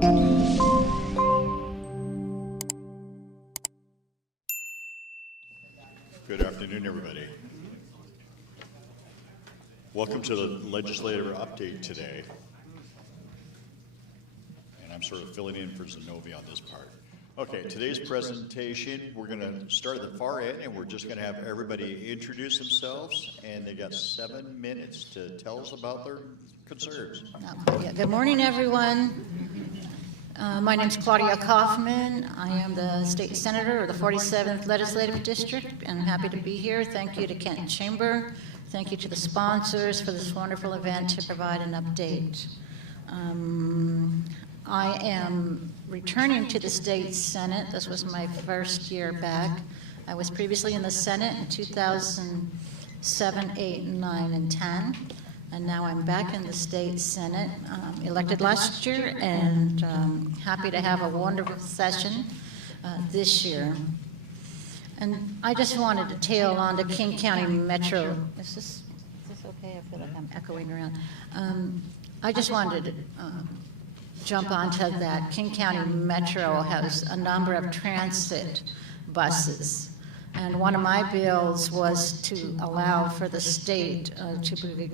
Good afternoon, everybody. Welcome to the legislative update today. And I'm sort of filling in for Zenovia on this part. Okay, today's presentation, we're going to start at the far end, and we're just going to have everybody introduce themselves, and they got 7 minutes to tell us about their concerns. Good morning, everyone. My name is Claudia Kauffman. I am the state senator of the 47th Legislative District, and I'm happy to be here. Thank you to Kent Chamber. Thank you to the sponsors for this wonderful event to provide an update. I am returning to the state Senate. This was my first year back. I was previously in the Senate in 2007, 8, 9, and 10. And now I'm back in the state Senate, elected last year, and happy to have a wonderful session this year. And I just wanted to tail on to King County Metro. Is this okay? I feel like I'm echoing around. I just wanted to jump onto that. King County Metro has a number of transit buses. And one of my bills was to allow for the state to be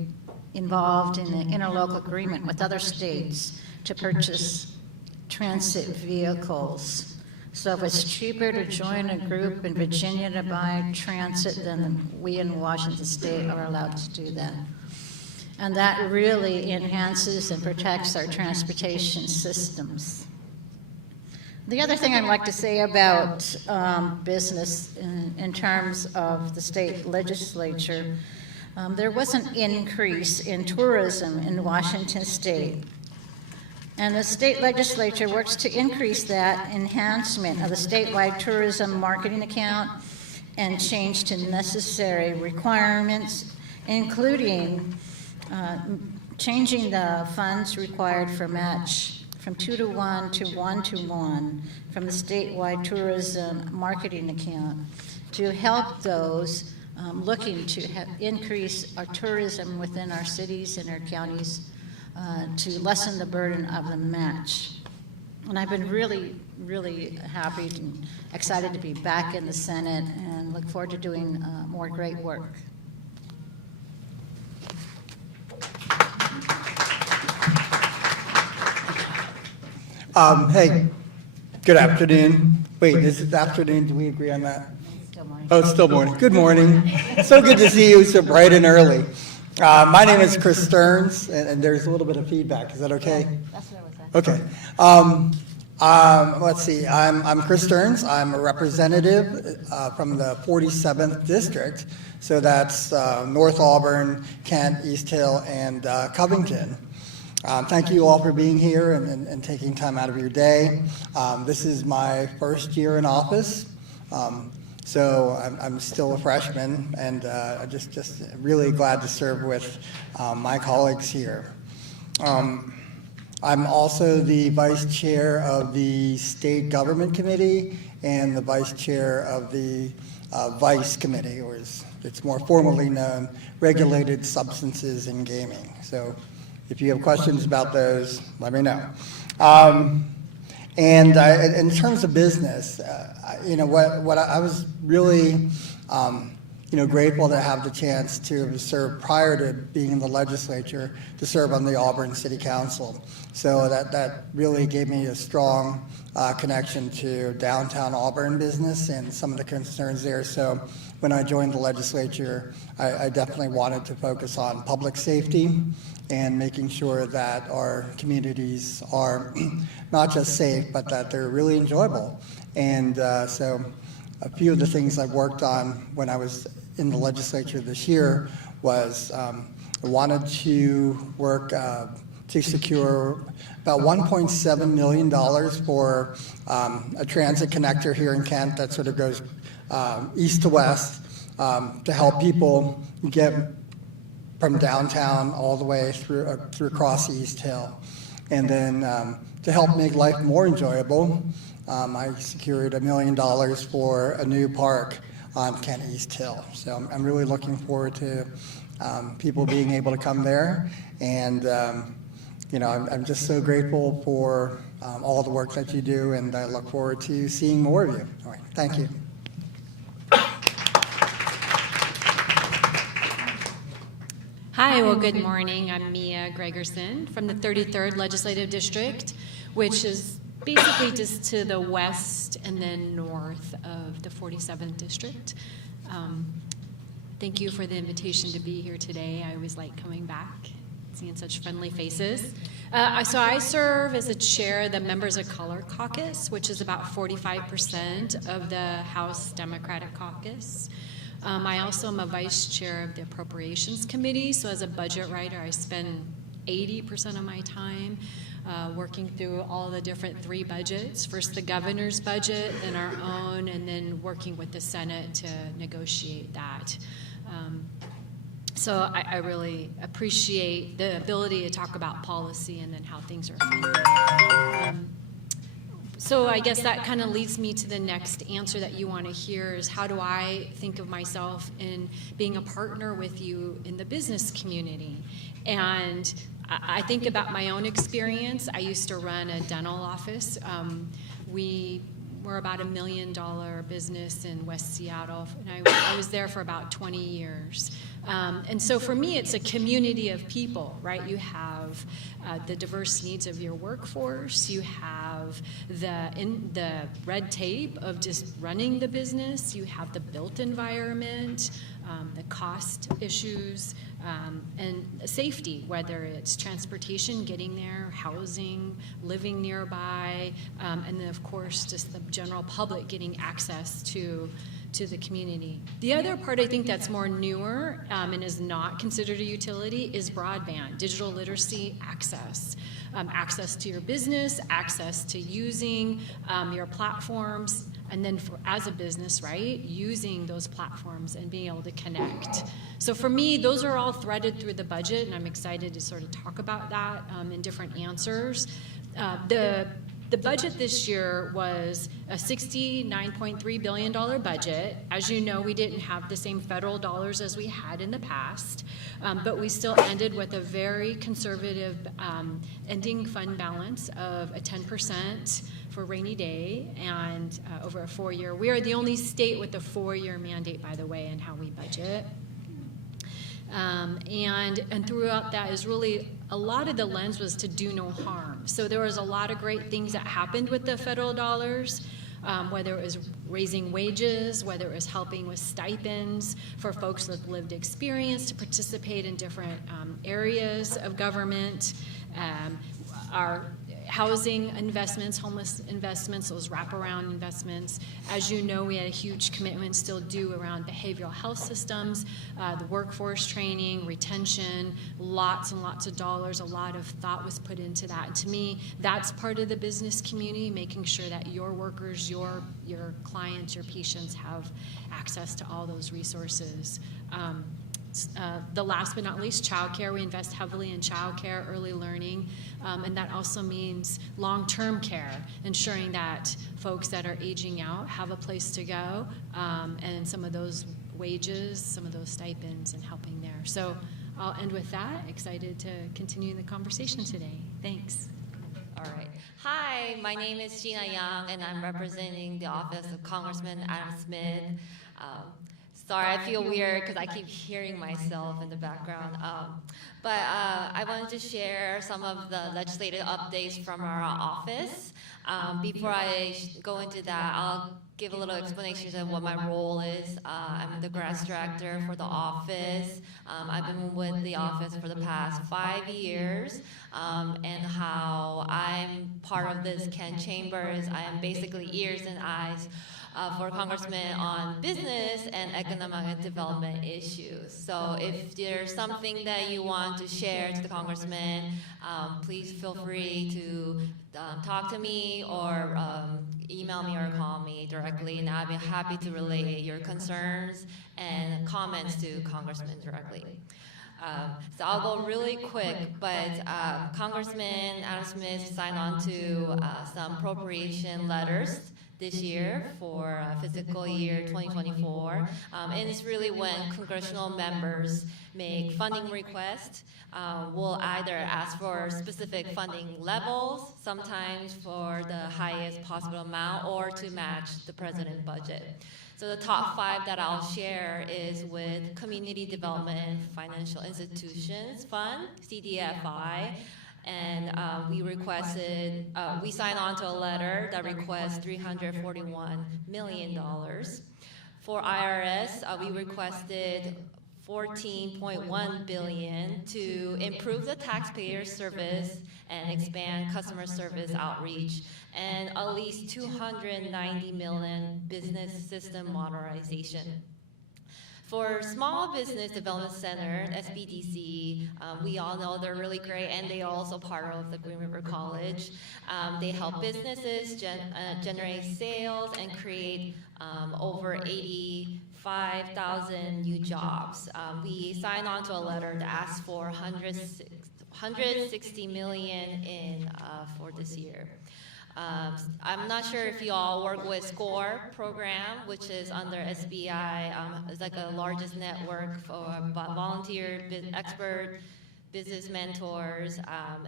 involved in an interlocal agreement with other states to purchase transit vehicles. So if it's cheaper to join a group in Virginia to buy transit, then we in Washington State are allowed to do that. And that really enhances and protects our transportation systems. The other thing I'd like to say about business in terms of the state legislature, there was an increase in tourism in Washington State. And the state legislature works to increase that enhancement of the statewide tourism marketing account and change to necessary requirements, including changing the funds required for match from 2-to-1 to 1-to-1 from the statewide tourism marketing account to help those looking to increase our tourism within our cities and our counties to lessen the burden of the match. And I've been really, really happy and excited to be back in the Senate and look forward to doing more great work. Hey, good afternoon. Wait, is it afternoon? Do we agree on that? Oh, it's still morning. Good morning. So good to see you so bright and early. My name is Chris Stearns, and there's a little bit of feedback. Is that okay? That's what I was asking. Okay. Let's see. I'm Chris Stearns. I'm a representative from the 47th District. So that's North Auburn, Kent, East Hill, and Covington. Thank you all for being here and taking time out of your day. This is my first year in office. So I'm still a freshman, and I'm just really glad to serve with my colleagues here. I'm also the vice chair of the State Government Committee and the vice chair of the Vice Committee, or as it's more formally known, Regulated Substances in Gaming. So if you have questions about those, let me know. And in terms of business, what I was really, grateful to have the chance to serve prior to being in the legislature, to serve on the Auburn City Council. So that really gave me a strong connection to downtown Auburn business and some of the concerns there. So when I joined the legislature, I definitely wanted to focus on public safety and making sure that our communities are not just safe, but that they're really enjoyable. And so a few of the things I've worked on when I was in the legislature this year was I wanted to work to secure about $1.7 million for a transit connector here in Kent that sort of goes east to west to help people get from downtown all the way through across East Hill. And then to help make life more enjoyable, I secured $1 million for a new park on Kent East Hill. So I'm really looking forward to people being able to come there and I'm just so grateful for all the work that you do, and I look forward to seeing more of you. All right, thank you. Hi, well, good morning. I'm Mia Gregerson from the 33rd Legislative District, which is basically just to the west and then north of the 47th District. Thank you for the invitation to be here today. I always like coming back, seeing such friendly faces. So I serve as a chair of the Members of Color Caucus, which is about 45% of the House Democratic Caucus. I also am a vice chair of the Appropriations Committee, so as a budget writer, I spend 80% of my time working through all the different 3 budgets. First the governor's budget, then our own, and then working with the Senate to negotiate that. So I really appreciate the ability to talk about policy and then how things are funded. So I guess that kind of leads me to the next answer that you want to hear is how do I think of myself in being a partner with you in the business community? And I think about my own experience. I used to run a dental office. We were about $1 million business in West Seattle, and I was there for about 20 years. And so for me, it's a community of people, right? You have the diverse needs of your workforce. You have the red tape of just running the business. You have the built environment, the cost issues, and safety, whether it's transportation, getting there, housing, living nearby, and then, of course, just the general public getting access to the community. The other part I think that's more newer and is not considered a utility is broadband, digital literacy access. Access to your business, access to using your platforms, and then as a business, right, using those platforms and being able to connect. So for me, those are all threaded through the budget, and I'm excited to sort of talk about that in different answers. The budget this year was a $69.3 billion budget. As you know, we didn't have the same federal dollars as we had in the past, but we still ended with a very conservative ending fund balance of a 10% for rainy day and over a 4-year. We are the only state with a 4-year mandate, by the way, in how we budget. And throughout that is really a lot of the lens was to do no harm. So there was a lot of great things that happened with the federal dollars, whether it was raising wages, whether it was helping with stipends for folks with lived experience to participate in different areas of government, our housing investments, homeless investments, those wraparound investments. As you know, we had a huge commitment still due around behavioral health systems, the workforce training, retention, lots and lots of dollars, a lot of thought was put into that. And to me, that's part of the business community, making sure that your workers, your clients, your patients have access to all those resources. The last but not least, childcare. We invest heavily in childcare, early learning, and that also means long-term care, ensuring that folks that are aging out have a place to go, and some of those wages, some of those stipends, and helping there. So I'll end with that. Excited to continue the conversation today. Thanks. All right. Hi, my name is Jena Young, and I'm representing the office of Congressman Adam Smith. Sorry, I feel weird because I keep hearing myself in the background. But I wanted to share some of the legislative updates from our office. Before I go into that, I'll give a little explanation of what my role is. I'm the grants director for the office. I've been with the office for the past 5 years, and how I'm part of this Ken Chambers. I am basically ears and eyes for Congressman on business and economic development issues. So if there's something that you want to share to the Congressman, please feel free to talk to me or email me or call me directly, and I'll be happy to relay your concerns and comments to Congressman directly. So I'll go really quick, but Congressman Adam Smith signed on to some appropriation letters this year for fiscal year 2024. And it's really when congressional members make funding requests. We'll either ask for specific funding levels, sometimes for the highest possible amount, or to match the president's budget. So the top 5 that I'll share is with Community Development Financial Institutions Fund, CDFI, and we signed on to a letter that requests $341 million. For IRS, we requested $14.1 billion to improve the taxpayer service and expand customer service outreach, and at least $290 million business system modernization. For Small Business Development Center, SBDC, we all know they're really great, and they are also part of the Green River College. They help businesses generate sales and create over 85,000 new jobs. We signed on to a letter to ask for $160 million for this year. I'm not sure if you all work with SCORE program, which is under SBI. It's like the largest network for volunteer expert business mentors.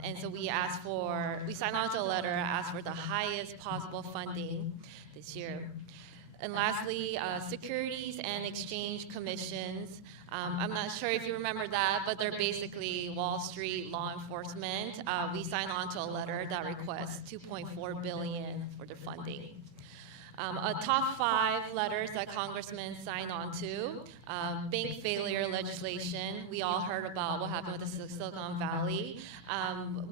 And so we signed on to a letter, asked for the highest possible funding this year. And lastly, Securities and Exchange Commissions. I'm not sure if you remember that, but they're basically Wall Street law enforcement. We signed on to a letter that requests $2.4 billion for their funding. A top 5 letters that Congressman signed on to, bank failure legislation. We all heard about what happened with the Silicon Valley.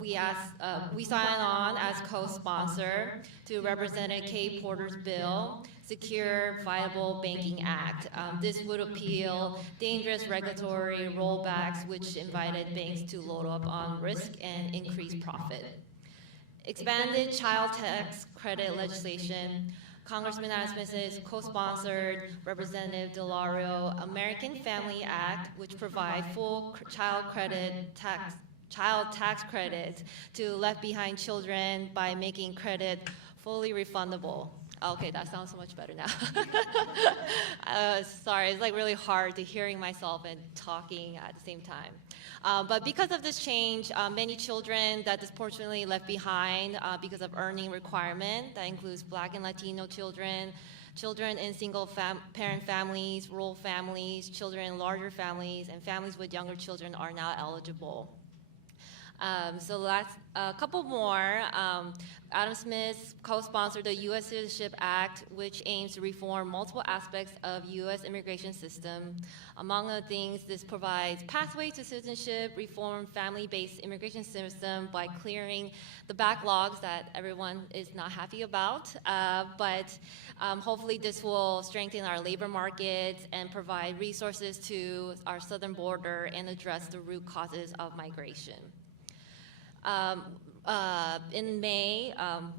We signed on as co-sponsor to Representative Kay Porter's bill, Secure Viable Banking Act. This would appeal dangerous regulatory rollbacks which invited banks to load up on risk and increase profit. Expanded child tax credit legislation. Congressman Adam Smith is co-sponsored Representative DeLario American Family Act, which provides full child tax credit to left behind children by making credit fully refundable. Okay, that sounds so much better now. Sorry, it's like really hard to hearing myself and talking at the same time. But because of this change, many children that disproportionately left behind because of earning requirement, that includes Black and Latino children, children in single parent families, rural families, children in larger families, and families with younger children are now eligible. So last couple more. Adam Smith co-sponsored the U.S. Citizenship Act, which aims to reform multiple aspects of U.S. immigration system. Among other things, this provides pathways to citizenship, reform family-based immigration system by clearing the backlogs that everyone is not happy about. But hopefully this will strengthen our labor markets and provide resources to our southern border and address the root causes of migration. In May,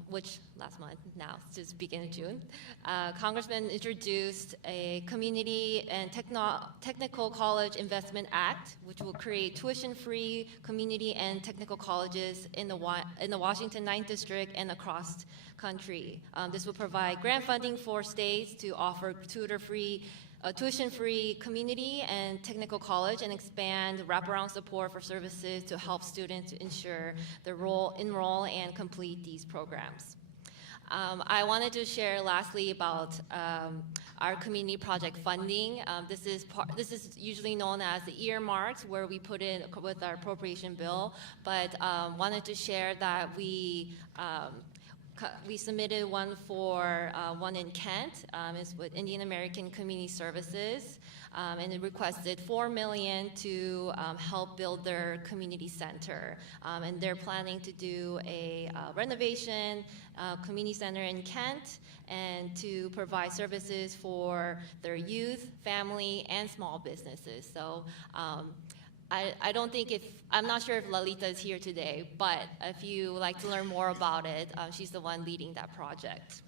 which last month now, it's just beginning of June, Congressman introduced a Community and Technical College Investment Act, which will create tuition-free community and technical colleges in the Washington 9th District and across country. This will provide grant funding for states to offer tuition-free community and technical college and expand wraparound support for services to help students to ensure they enroll and complete these programs. I wanted to share lastly about our community project funding. This is usually known as the earmarks, where we put in with our appropriation bill, but wanted to share that we submitted one for one in Kent. It's with Indian American Community Services, and it requested $4 million to help build their community center. And they're planning to do a renovation community center in Kent and to provide services for their youth, family, and small businesses. So I'm not sure if Lalita is here today, but if you would like to learn more about it, she's the one leading that project.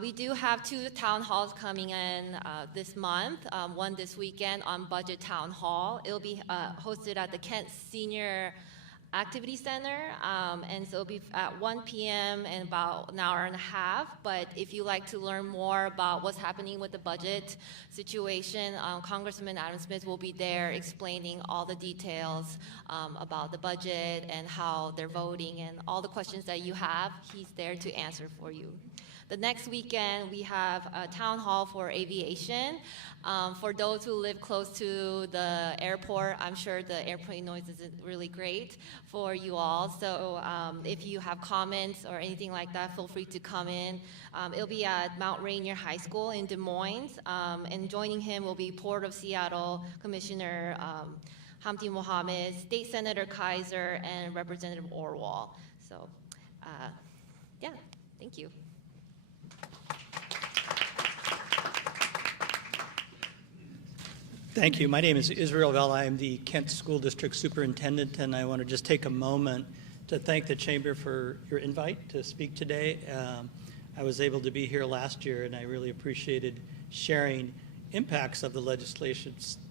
We do have 2 town halls coming in this month, one this weekend on Budget Town Hall. It'll be hosted at the Kent Senior activity center, and so it'll be at 1 p.m. in about an hour and a half. But if you like to learn more about what's happening with the budget situation, Congressman Adam Smith will be there explaining all the details about the budget and how they're voting and all the questions that you have. He's there to answer for you. The next weekend, we have a town hall for aviation. For those who live close to the airport, I'm sure the airplane noise isn't really great for you all. So if you have comments or anything like that, feel free to come in. It'll be at Mount Rainier High School in Des Moines. And joining him will be Port of Seattle Commissioner Hamdi Mohammed, State Senator Kaiser, and Representative Orwell. So yeah, thank you. Thank you. My name is Israel Vela. I'm the Kent School District Superintendent, and I want to just take a moment to thank the Chamber for your invite to speak today. I was able to be here last year, and I really appreciated sharing impacts of the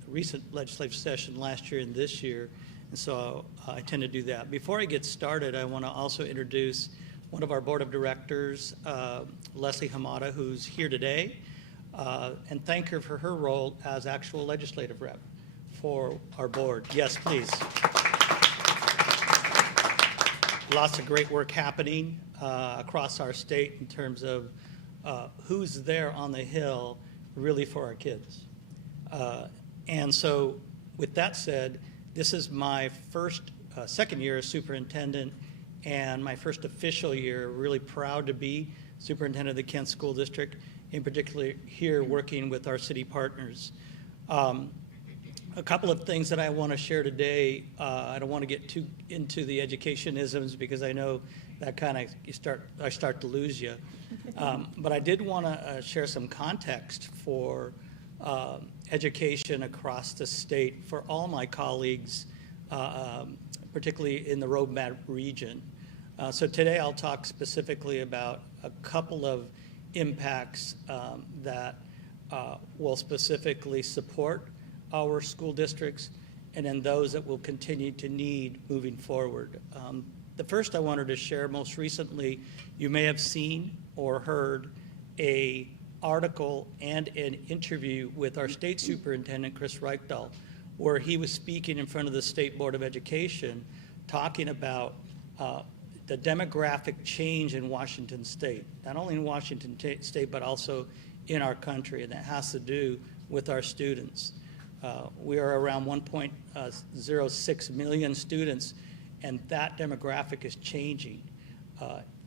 recent legislative session last year and this year, and so I tend to do that. Before I get started, I want to also introduce one of our Board of Directors, Leslie Hamada, who's here today. And thank her for her role as actual legislative rep for our board. Yes, please. Lots of great work happening across our state in terms of who's there on the Hill really for our kids. And so with that said, this is my second year as superintendent and my first official year. Really proud to be superintendent of the Kent School District, in particular here working with our city partners. A couple of things that I want to share today. I don't want to get too into the education-isms because I know that kind of I start to lose you. But I did want to share some context for education across the state for all my colleagues, particularly in the Roadmap region. So today I'll talk specifically about a couple of impacts that will specifically support our school districts and then those that will continue to need moving forward. The first I wanted to share, most recently, you may have seen or heard a article and an interview with our state superintendent, Chris Reichdahl, where he was speaking in front of the State Board of Education, talking about the demographic change in Washington State, not only in Washington State, but also in our country, and that has to do with our students. We are around 1.06 million students, and that demographic is changing.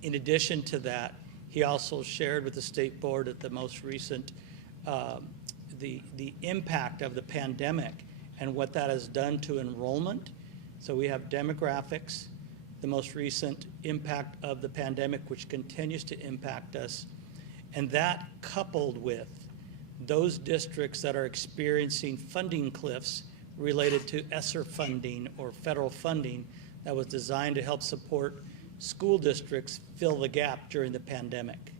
In addition to that, he also shared with the State Board at the most recent, the impact of the pandemic and what that has done to enrollment. So we have demographics, the most recent impact of the pandemic, which continues to impact us. And that coupled with those districts that are experiencing funding cliffs related to ESSER funding or federal funding that was designed to help support school districts fill the gap during the pandemic.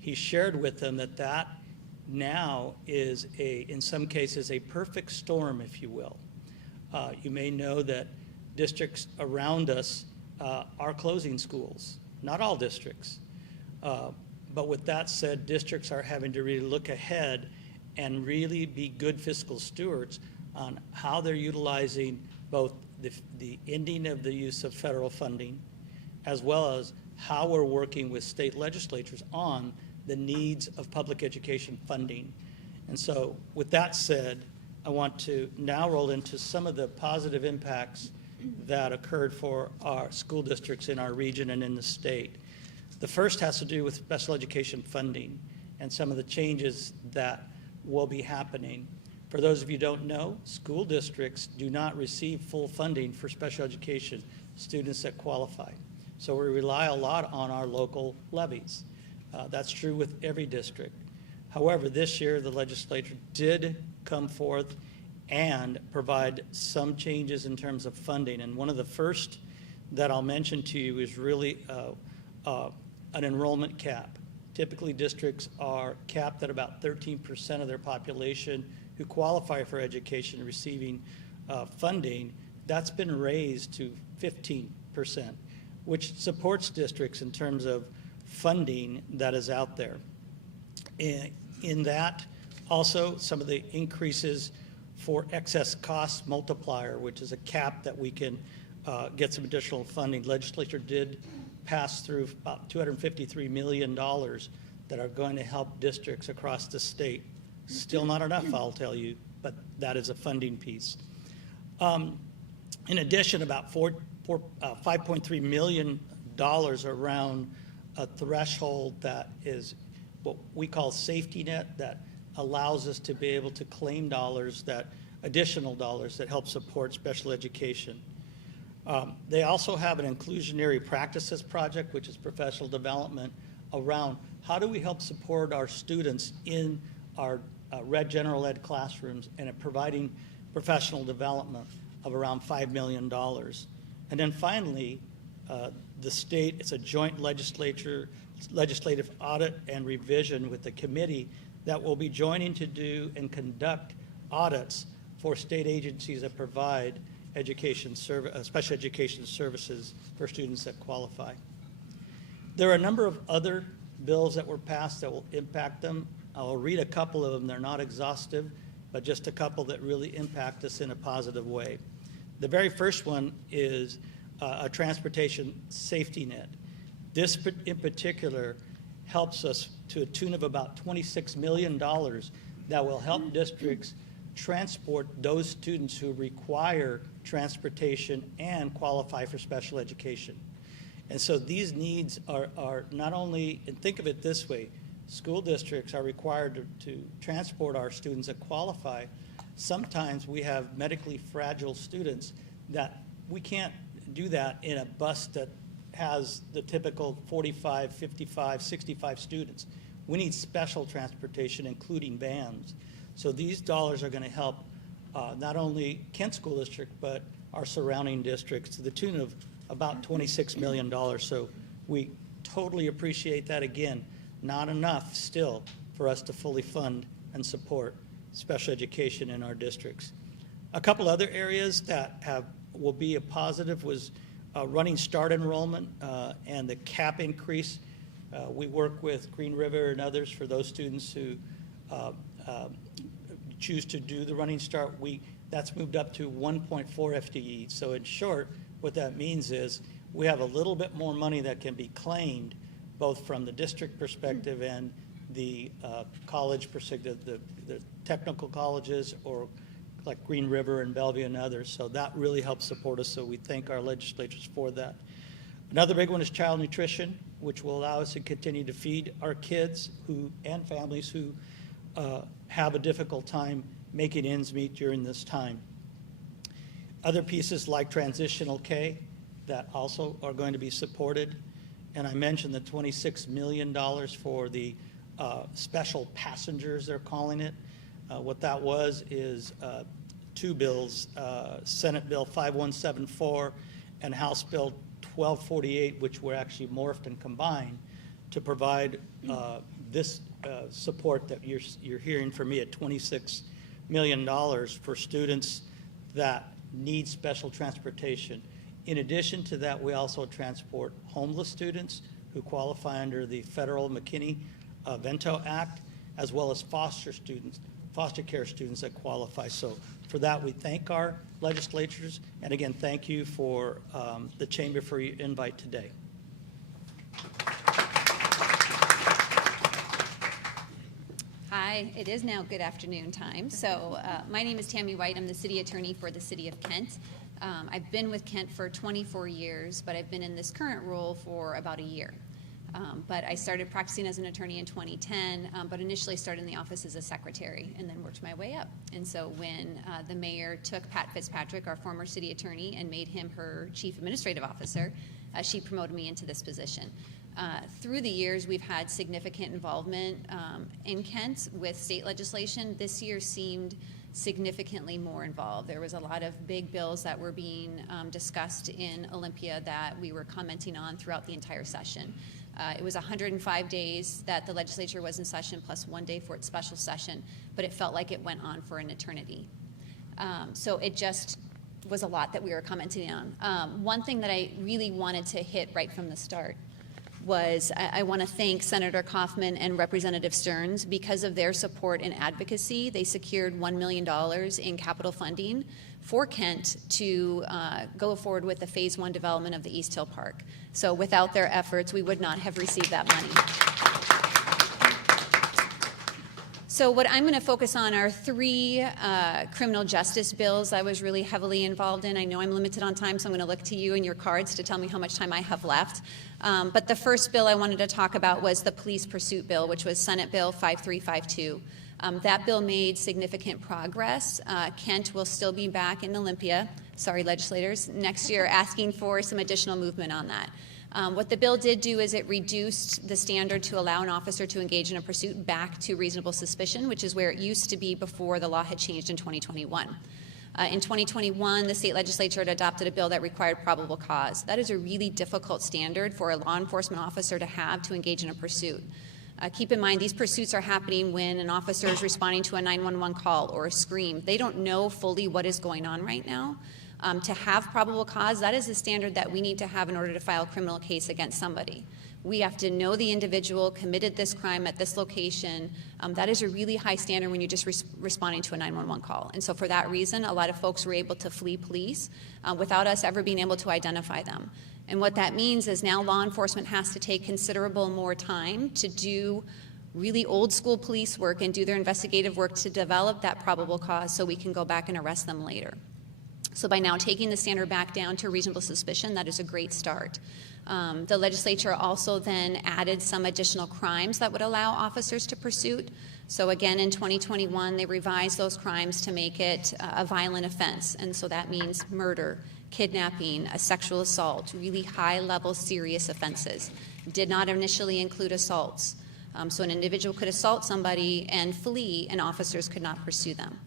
He shared with them that that now is in some cases, a perfect storm, if you will. You may know that districts around us are closing schools, not all districts. But with that said, districts are having to really look ahead and really be good fiscal stewards on how they're utilizing both the ending of the use of federal funding, as well as how we're working with state legislatures on the needs of public education funding. And so with that said, I want to now roll into some of the positive impacts that occurred for our school districts in our region and in the state. The first has to do with special education funding and some of the changes that will be happening. For those of you who don't know, school districts do not receive full funding for special education students that qualify. So we rely a lot on our local levies. That's true with every district. However, this year the legislature did come forth and provide some changes in terms of funding. And one of the first that I'll mention to you is really an enrollment cap. Typically, districts are capped at about 13% of their population who qualify for education receiving funding. that's been raised to 15%, which supports districts in terms of funding that is out there. In that, also, some of the increases for excess cost multiplier, which is a cap that we can get some additional funding. Legislature did pass through about $253 million that are going to help districts across the state. Still not enough, I'll tell you, but that is a funding piece. In addition, about $5.3 million around a threshold that is what we call safety net, that allows us to be able to claim dollars, that additional dollars that help support special education. They also have an inclusionary practices project, which is professional development around how do we help support our students in our red general ed classrooms and at providing professional development of around $5 million. And then finally, the state, it's a joint legislative audit and revision with the committee that will be joining to do and conduct audits for state agencies that provide special education services for students that qualify. There are a number of other bills that were passed that will impact them. I'll read a couple of them. They're not exhaustive, but just a couple that really impact us in a positive way. The very first one is a transportation safety net. This in particular helps us to a tune of about $26 million that will help districts transport those students who require transportation and qualify for special education. And so these needs are not only, and think of it this way, school districts are required to transport our students that qualify. Sometimes we have medically fragile students that we can't do that in a bus that has the typical 45, 55, 65 students. We need special transportation, including vans. So these dollars are going to help not only Kent School District, but our surrounding districts to the tune of about $26 million. So we totally appreciate that. Again, not enough still for us to fully fund and support special education in our districts. A couple other areas that will be a positive was running start enrollment and the cap increase. We work with Green River and others for those students who choose to do the running start. That's moved up to 1.4 FTE. So in short, what that means is we have a little bit more money that can be claimed both from the district perspective and the college perspective, the technical colleges or like Green River and Bellevue and others. So that really helps support us. So we thank our legislatures for that. Another big one is child nutrition, which will allow us to continue to feed our kids and families who have a difficult time making ends meet during this time. Other pieces like transitional K that also are going to be supported. And I mentioned the $26 million for the special passengers, they're calling it. What that was is two bills, Senate Bill 5174 and House Bill 1248, which were actually morphed and combined to provide this support that you're hearing from me at $26 million for students that need special transportation. In addition to that, we also transport homeless students who qualify under the federal McKinney-Vento Act, as well as foster care students that qualify. So for that, we thank our legislatures. And again, thank you for the chamber for your invite today. Hi, it is now good afternoon time. So my name is Tammy White. I'm the city attorney for the city of Kent. I've been with Kent for 24 years, but I've been in this current role for about a year. But I started practicing as an attorney in 2010, but initially started in the office as a secretary and then worked my way up. And so when the mayor took Pat Fitzpatrick, our former city attorney, and made him her chief administrative officer, she promoted me into this position. Through the years, we've had significant involvement in Kent with state legislation. This year seemed significantly more involved. There was a lot of big bills that were being discussed in Olympia that we were commenting on throughout the entire session. It was 105 days that the legislature was in session, plus 1 day for its special session, but it felt like it went on for an eternity. So it just was a lot that we were commenting on. One thing that I really wanted to hit right from the start was I want to thank Senator Kauffman and Representative Stearns. Because of their support and advocacy, they secured $1 million in capital funding for Kent to go forward with the Phase 1 development of the East Hill Park. So without their efforts, we would not have received that money. So what I'm going to focus on are 3 criminal justice bills I was really heavily involved in. I know I'm limited on time, so I'm going to look to you and your cards to tell me how much time I have left. But the first bill I wanted to talk about was the police pursuit bill, which was Senate Bill 5352. That bill made significant progress. Kent will still be back in Olympia, sorry legislators, next year asking for some additional movement on that. What the bill did do is it reduced the standard to allow an officer to engage in a pursuit back to reasonable suspicion, which is where it used to be before the law had changed in 2021. In 2021, the state legislature had adopted a bill that required probable cause. That is a really difficult standard for a law enforcement officer to have to engage in a pursuit. Keep in mind, these pursuits are happening when an officer is responding to a 911 call or a scream. They don't know fully what is going on right now. To have probable cause, that is the standard that we need to have in order to file a criminal case against somebody. We have to know the individual committed this crime at this location. That is a really high standard when you're just responding to a 911 call. And so for that reason, a lot of folks were able to flee police without us ever being able to identify them. And what that means is now law enforcement has to take considerable more time to do really old school police work and do their investigative work to develop that probable cause so we can go back and arrest them later. So by now taking the standard back down to reasonable suspicion, that is a great start. The legislature also then added some additional crimes that would allow officers to pursue. So again, in 2021, they revised those crimes to make it a violent offense. And so that means murder, kidnapping, a sexual assault, really high-level serious offenses. Did not initially include assaults. So an individual could assault somebody and flee, and officers could not pursue them.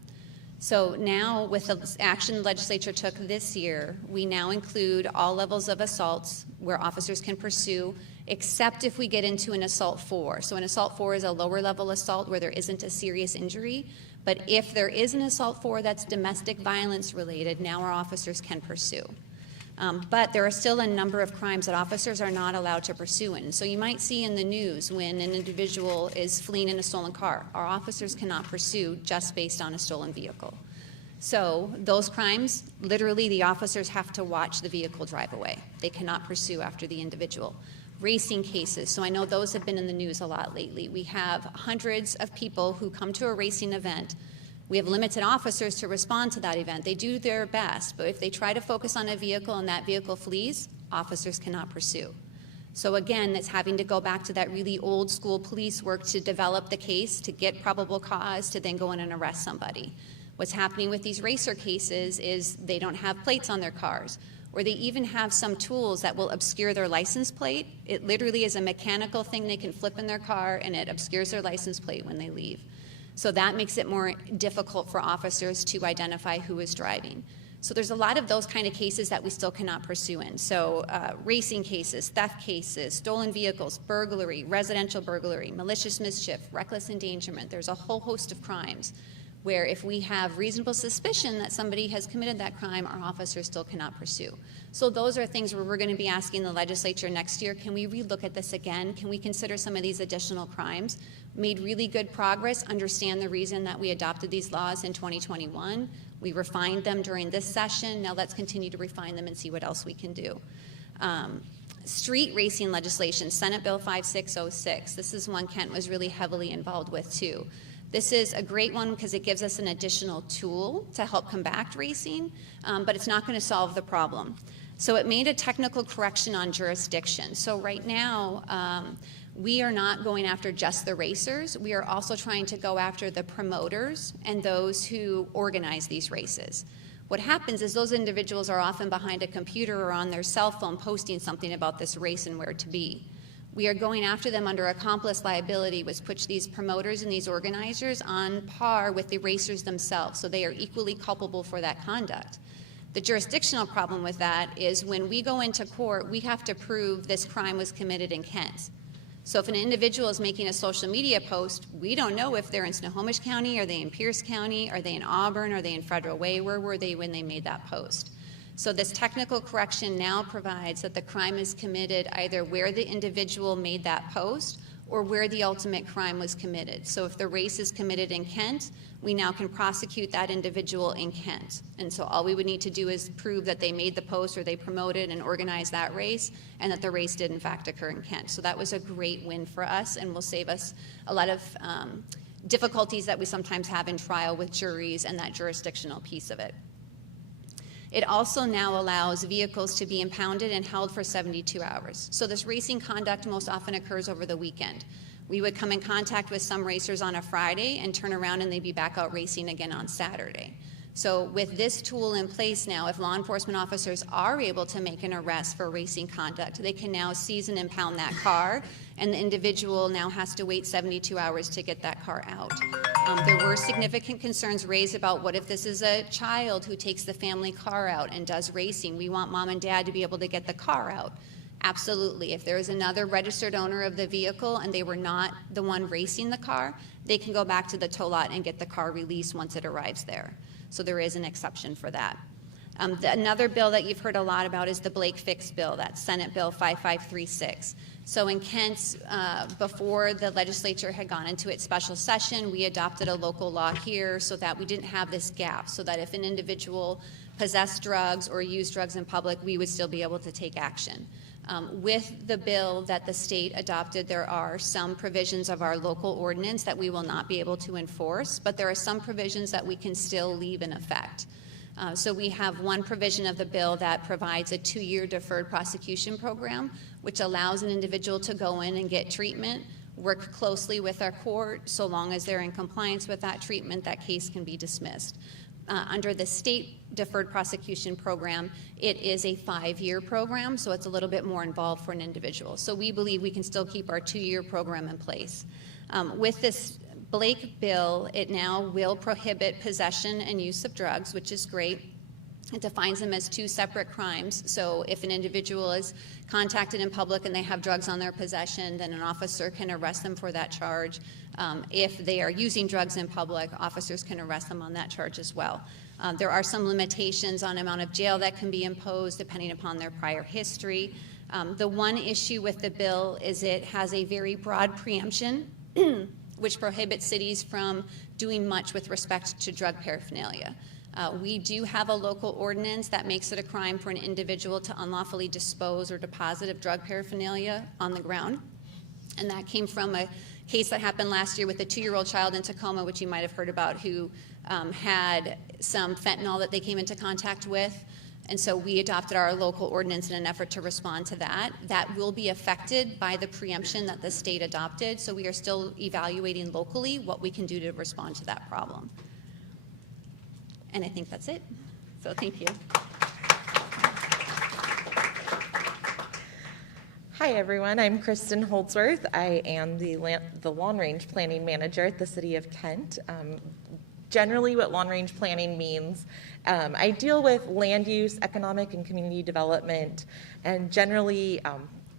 So now, with the action the legislature took this year, we now include all levels of assaults where officers can pursue, except if we get into an assault 4. So an assault 4 is a lower level assault where there isn't a serious injury. But if there is an assault 4 that's domestic violence related, now our officers can pursue. But there are still a number of crimes that officers are not allowed to pursue in. So you might see in the news when an individual is fleeing in a stolen car, our officers cannot pursue just based on a stolen vehicle. So those crimes, literally the officers have to watch the vehicle drive away. They cannot pursue after the individual. Racing cases, so I know those have been in the news a lot lately. We have hundreds of people who come to a racing event. We have limited officers to respond to that event. They do their best, but if they try to focus on a vehicle and that vehicle flees, officers cannot pursue. So again, it's having to go back to that really old school police work to develop the case, to get probable cause, to then go in and arrest somebody. What's happening with these racer cases is they don't have plates on their cars, or they even have some tools that will obscure their license plate. It literally is a mechanical thing they can flip in their car, and it obscures their license plate when they leave. So that makes it more difficult for officers to identify who is driving. So there's a lot of those kind of cases that we still cannot pursue in. So racing cases, theft cases, stolen vehicles, burglary, residential burglary, malicious mischief, reckless endangerment. There's a whole host of crimes where if we have reasonable suspicion that somebody has committed that crime, our officers still cannot pursue. So those are things where we're going to be asking the legislature next year, can we relook at this again? Can we consider some of these additional crimes? Made really good progress, understand the reason that we adopted these laws in 2021. We refined them during this session. Now let's continue to refine them and see what else we can do. Street racing legislation, Senate Bill 5606. This is one Kent was really heavily involved with too. This is a great one because it gives us an additional tool to help combat racing, but it's not going to solve the problem. So it made a technical correction on jurisdiction. So right now, we are not going after just the racers. We are also trying to go after the promoters and those who organize these races. What happens is those individuals are often behind a computer or on their cell phone posting something about this race and where to be. We are going after them under accomplice liability, which puts these promoters and these organizers on par with the racers themselves, so they are equally culpable for that conduct. The jurisdictional problem with that is when we go into court, we have to prove this crime was committed in Kent. So if an individual is making a social media post, we don't know if they're in Snohomish County, are they in Pierce County, are they in Auburn, are they in Federal Way, where were they when they made that post? So this technical correction now provides that the crime is committed either where the individual made that post or where the ultimate crime was committed. So if the race is committed in Kent, we now can prosecute that individual in Kent. And so all we would need to do is prove that they made the post or they promoted and organized that race and that the race did in fact occur in Kent. So that was a great win for us and will save us a lot of difficulties that we sometimes have in trial with juries and that jurisdictional piece of it. It also now allows vehicles to be impounded and held for 72 hours. So this racing conduct most often occurs over the weekend. We would come in contact with some racers on a Friday and turn around and they'd be back out racing again on Saturday. So with this tool in place now, if law enforcement officers are able to make an arrest for racing conduct, they can now seize and impound that car, and the individual now has to wait 72 hours to get that car out. There were significant concerns raised about what if this is a child who takes the family car out and does racing. We want mom and dad to be able to get the car out. Absolutely. If there is another registered owner of the vehicle and they were not the one racing the car, they can go back to the tow lot and get the car released once it arrives there. So there is an exception for that. Another bill that you've heard a lot about is the Blake Fix bill, that's Senate Bill 5536. So in Kent, before the legislature had gone into its special session, we adopted a local law here so that we didn't have this gap, so that if an individual possessed drugs or used drugs in public, we would still be able to take action. With the bill that the state adopted, there are some provisions of our local ordinance that we will not be able to enforce, but there are some provisions that we can still leave in effect. So we have one provision of the bill that provides a 2-year deferred prosecution program, which allows an individual to go in and get treatment, work closely with our court. So long as they're in compliance with that treatment, that case can be dismissed. Under the state deferred prosecution program, it is a 5-year program, so it's a little bit more involved for an individual. So we believe we can still keep our 2-year program in place. With this Blake bill, it now will prohibit possession and use of drugs, which is great. It defines them as 2 separate crimes. So if an individual is contacted in public and they have drugs on their possession, then an officer can arrest them for that charge. If they are using drugs in public, officers can arrest them on that charge as well. There are some limitations on amount of jail that can be imposed depending upon their prior history. The one issue with the bill is it has a very broad preemption which prohibits cities from doing much with respect to drug paraphernalia. We do have a local ordinance that makes it a crime for an individual to unlawfully dispose or deposit of drug paraphernalia on the ground. And that came from a case that happened last year with a 2-year-old child in Tacoma, which you might have heard about, who had some fentanyl that they came into contact with. And so we adopted our local ordinance in an effort to respond to that. That will be affected by the preemption that the state adopted. So we are still evaluating locally what we can do to respond to that problem. And I think that's it. So thank you. Hi, everyone. I'm Kristen Holdsworth. I am the Long Range Planning Manager at the City of Kent. Generally, what long range planning means, I deal with land use, economic and community development, and generally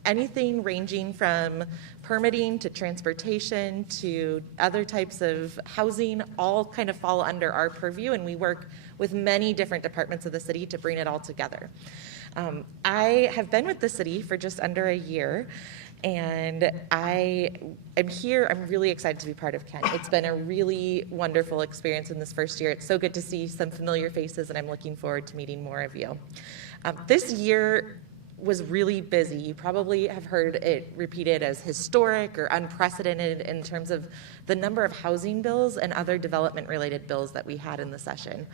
anything ranging from permitting to transportation to other types of housing all kind of fall under our purview, and we work with many different departments of the city to bring it all together. I have been with the city for just under a year, and I am here. I'm really excited to be part of Kent. It's been a really wonderful experience in this first year. It's so good to see some familiar faces, and I'm looking forward to meeting more of you. This year was really busy. You probably have heard it repeated as historic or unprecedented in terms of the number of housing bills and other development-related bills that we had in the session.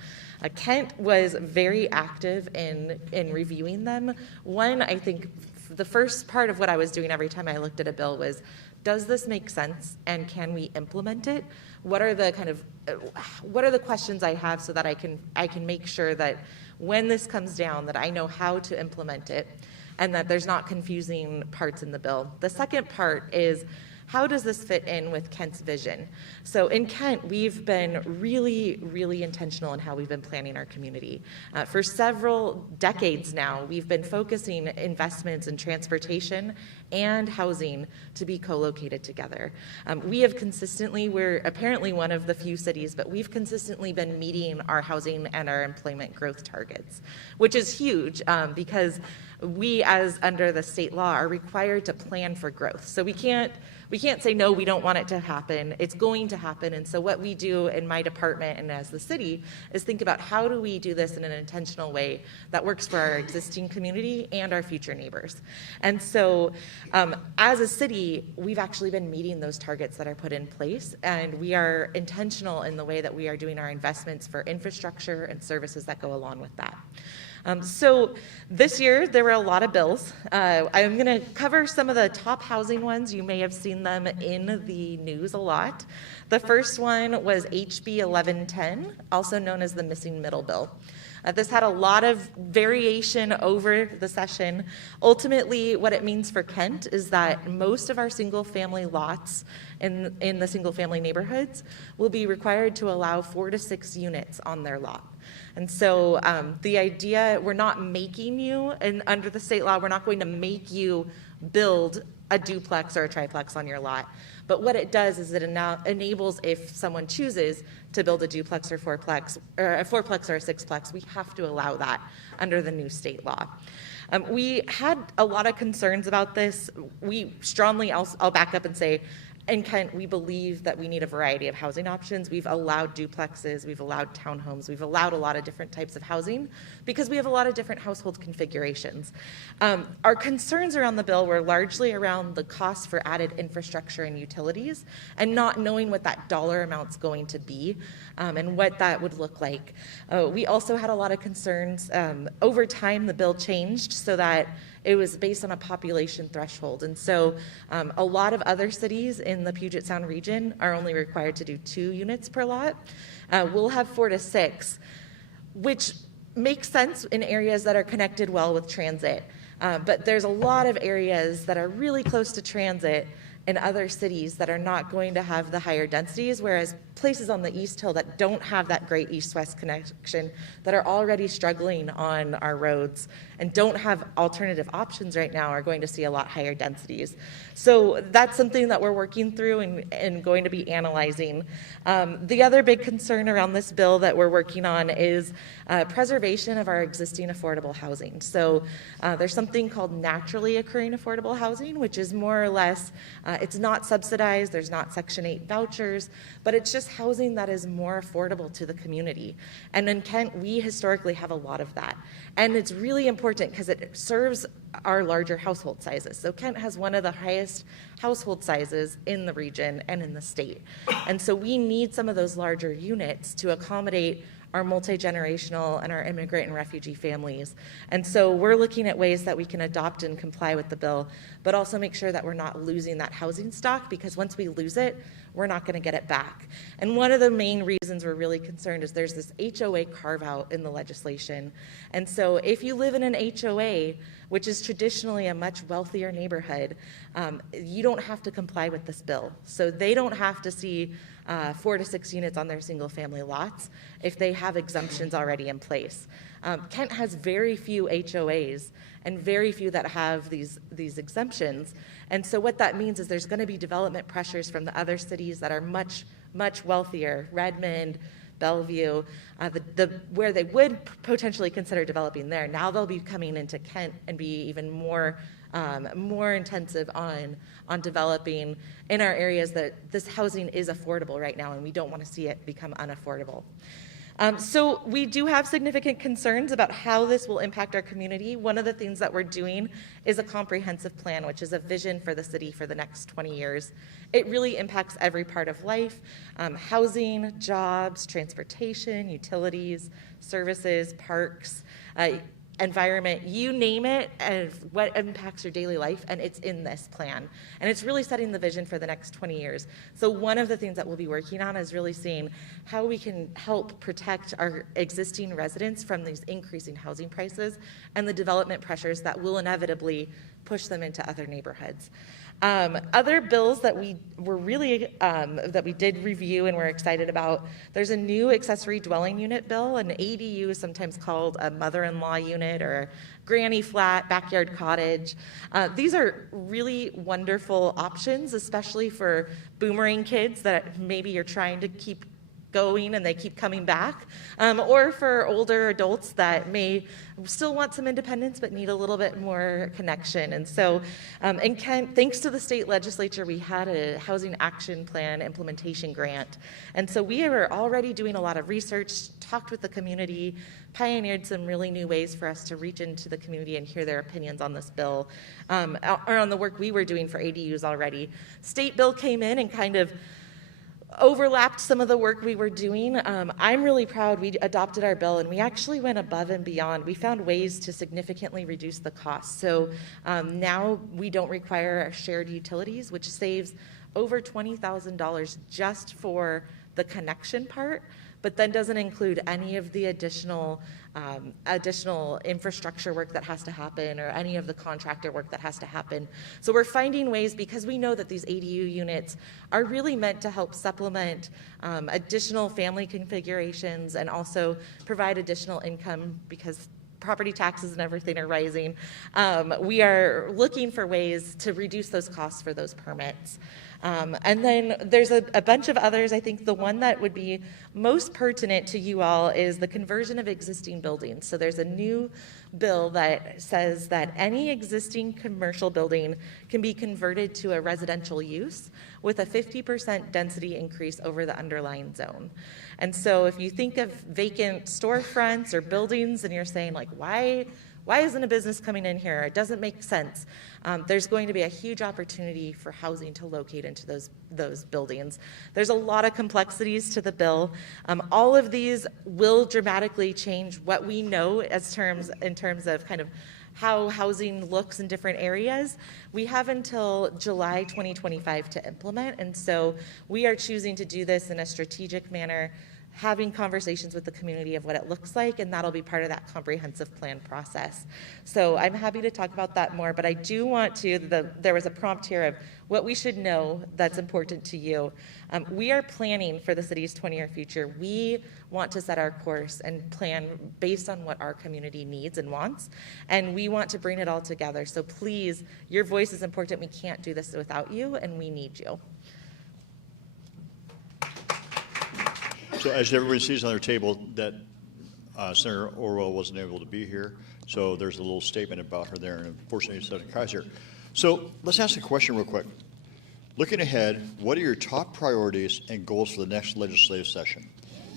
Kent was very active in reviewing them. One, I think the first part of what I was doing every time I looked at a bill was, does this make sense and can we implement it? What are the questions I have so that I can make sure that when this comes down that I know how to implement it and that there's not confusing parts in the bill. The second part is, how does this fit in with Kent's vision? So in Kent, we've been really, really intentional in how we've been planning our community. For several decades now, we've been focusing investments in transportation and housing to be co-located together. We have consistently, we're apparently one of the few cities, but we've consistently been meeting our housing and our employment growth targets, which is huge because we, as under the state law, are required to plan for growth. So we can't say, no, we don't want it to happen. It's going to happen. And so what we do in my department and as the city is think about how do we do this in an intentional way that works for our existing community and our future neighbors. And so as a city, we've actually been meeting those targets that are put in place, and we are intentional in the way that we are doing our investments for infrastructure and services that go along with that. So this year, there were a lot of bills. I'm going to cover some of the top housing ones. You may have seen them in the news a lot. The first one was HB 1110, also known as the Missing Middle Bill. This had a lot of variation over the session. Ultimately, what it means for Kent is that most of our single-family lots in the single-family neighborhoods will be required to allow 4 to 6 units on their lot. And so the idea, we're not making you, and under the state law, we're not going to make you build a duplex or a triplex on your lot. But what it does is it enables, if someone chooses to build a duplex or fourplex, or a fourplex or a sixplex, we have to allow that under the new state law. We had a lot of concerns about this. We strongly, I'll back up and say, in Kent, we believe that we need a variety of housing options. We've allowed duplexes, we've allowed townhomes, we've allowed a lot of different types of housing because we have a lot of different household configurations. Our concerns around the bill were largely around the cost for added infrastructure and utilities and not knowing what that dollar amount's going to be and what that would look like. We also had a lot of concerns. Over time, the bill changed so that it was based on a population threshold. And so a lot of other cities in the Puget Sound region are only required to do 2 units per lot. We'll have 4 to 6, which makes sense in areas that are connected well with transit. But there's a lot of areas that are really close to transit in other cities that are not going to have the higher densities, whereas places on the East Hill that don't have that great east-west connection, that are already struggling on our roads and don't have alternative options right now, are going to see a lot higher densities. So that's something that we're working through and going to be analyzing. The other big concern around this bill that we're working on is preservation of our existing affordable housing. So there's something called naturally occurring affordable housing, which is more or less, it's not subsidized, there's not Section 8 vouchers, but it's just housing that is more affordable to the community. And in Kent, we historically have a lot of that. And it's really important because it serves our larger household sizes. So Kent has one of the highest household sizes in the region and in the state. And so we need some of those larger units to accommodate our multi-generational and our immigrant and refugee families. And so we're looking at ways that we can adopt and comply with the bill, but also make sure that we're not losing that housing stock, because once we lose it, we're not going to get it back. And one of the main reasons we're really concerned is there's this HOA carve-out in the legislation. And so if you live in an HOA, which is traditionally a much wealthier neighborhood, you don't have to comply with this bill. So they don't have to see 4 to 6 units on their single-family lots if they have exemptions already in place. Kent has very few HOAs and very few that have these exemptions. And so what that means is there's going to be development pressures from the other cities that are much, much wealthier, Redmond, Bellevue, where they would potentially consider developing there. Now they'll be coming into Kent and be even more intensive on developing in our areas that this housing is affordable right now, and we don't want to see it become unaffordable. So we do have significant concerns about how this will impact our community. One of the things that we're doing is a comprehensive plan, which is a vision for the city for the next 20 years. It really impacts every part of life: housing, jobs, transportation, utilities, services, parks, environment, you name it, and what impacts your daily life, and it's in this plan. And it's really setting the vision for the next 20 years. So one of the things that we'll be working on is really seeing how we can help protect our existing residents from these increasing housing prices and the development pressures that will inevitably push them into other neighborhoods. Other bills that we were really, that we did review and we're excited about, there's a new accessory dwelling unit bill. An ADU is sometimes called a mother-in-law unit or granny flat, backyard cottage. These are really wonderful options, especially for boomerang kids that maybe you're trying to keep going and they keep coming back, or for older adults that may still want some independence but need a little bit more connection. And so, in Kent, thanks to the state legislature, we had a housing action plan implementation grant. And so we were already doing a lot of research, talked with the community, pioneered some really new ways for us to reach into the community and hear their opinions on this bill, or on the work we were doing for ADUs already. State bill came in and kind of overlapped some of the work we were doing. I'm really proud we adopted our bill and we actually went above and beyond. We found ways to significantly reduce the cost. So now we don't require shared utilities, which saves over $20,000 just for the connection part, but then doesn't include any of the additional infrastructure work that has to happen or any of the contractor work that has to happen. So we're finding ways, because we know that these ADU units are really meant to help supplement additional family configurations and also provide additional income because property taxes and everything are rising. We are looking for ways to reduce those costs for those permits. And then there's a bunch of others. I think the one that would be most pertinent to you all is the conversion of existing buildings. So there's a new bill that says that any existing commercial building can be converted to a residential use with a 50% density increase over the underlying zone. And so if you think of vacant storefronts or buildings and you're saying like, why isn't a business coming in here? It doesn't make sense. There's going to be a huge opportunity for housing to locate into those buildings. There's a lot of complexities to the bill. All of these will dramatically change what we know in terms of kind of how housing looks in different areas. We have until July 2025 to implement, and so we are choosing to do this in a strategic manner, having conversations with the community of what it looks like, and that'll be part of that comprehensive plan process. So I'm happy to talk about that more, but I do want to, there was a prompt here of what we should know that's important to you. We are planning for the city's 20-year future. We want to set our course and plan based on what our community needs and wants, and we want to bring it all together. So please, your voice is important. We can't do this without you, and we need you. So as everybody sees on their table, that Senator Orwell wasn't able to be here, so there's a little statement about her there, and unfortunately Senator Kaiser. So let's ask a question real quick. Looking ahead, what are your top priorities and goals for the next legislative session?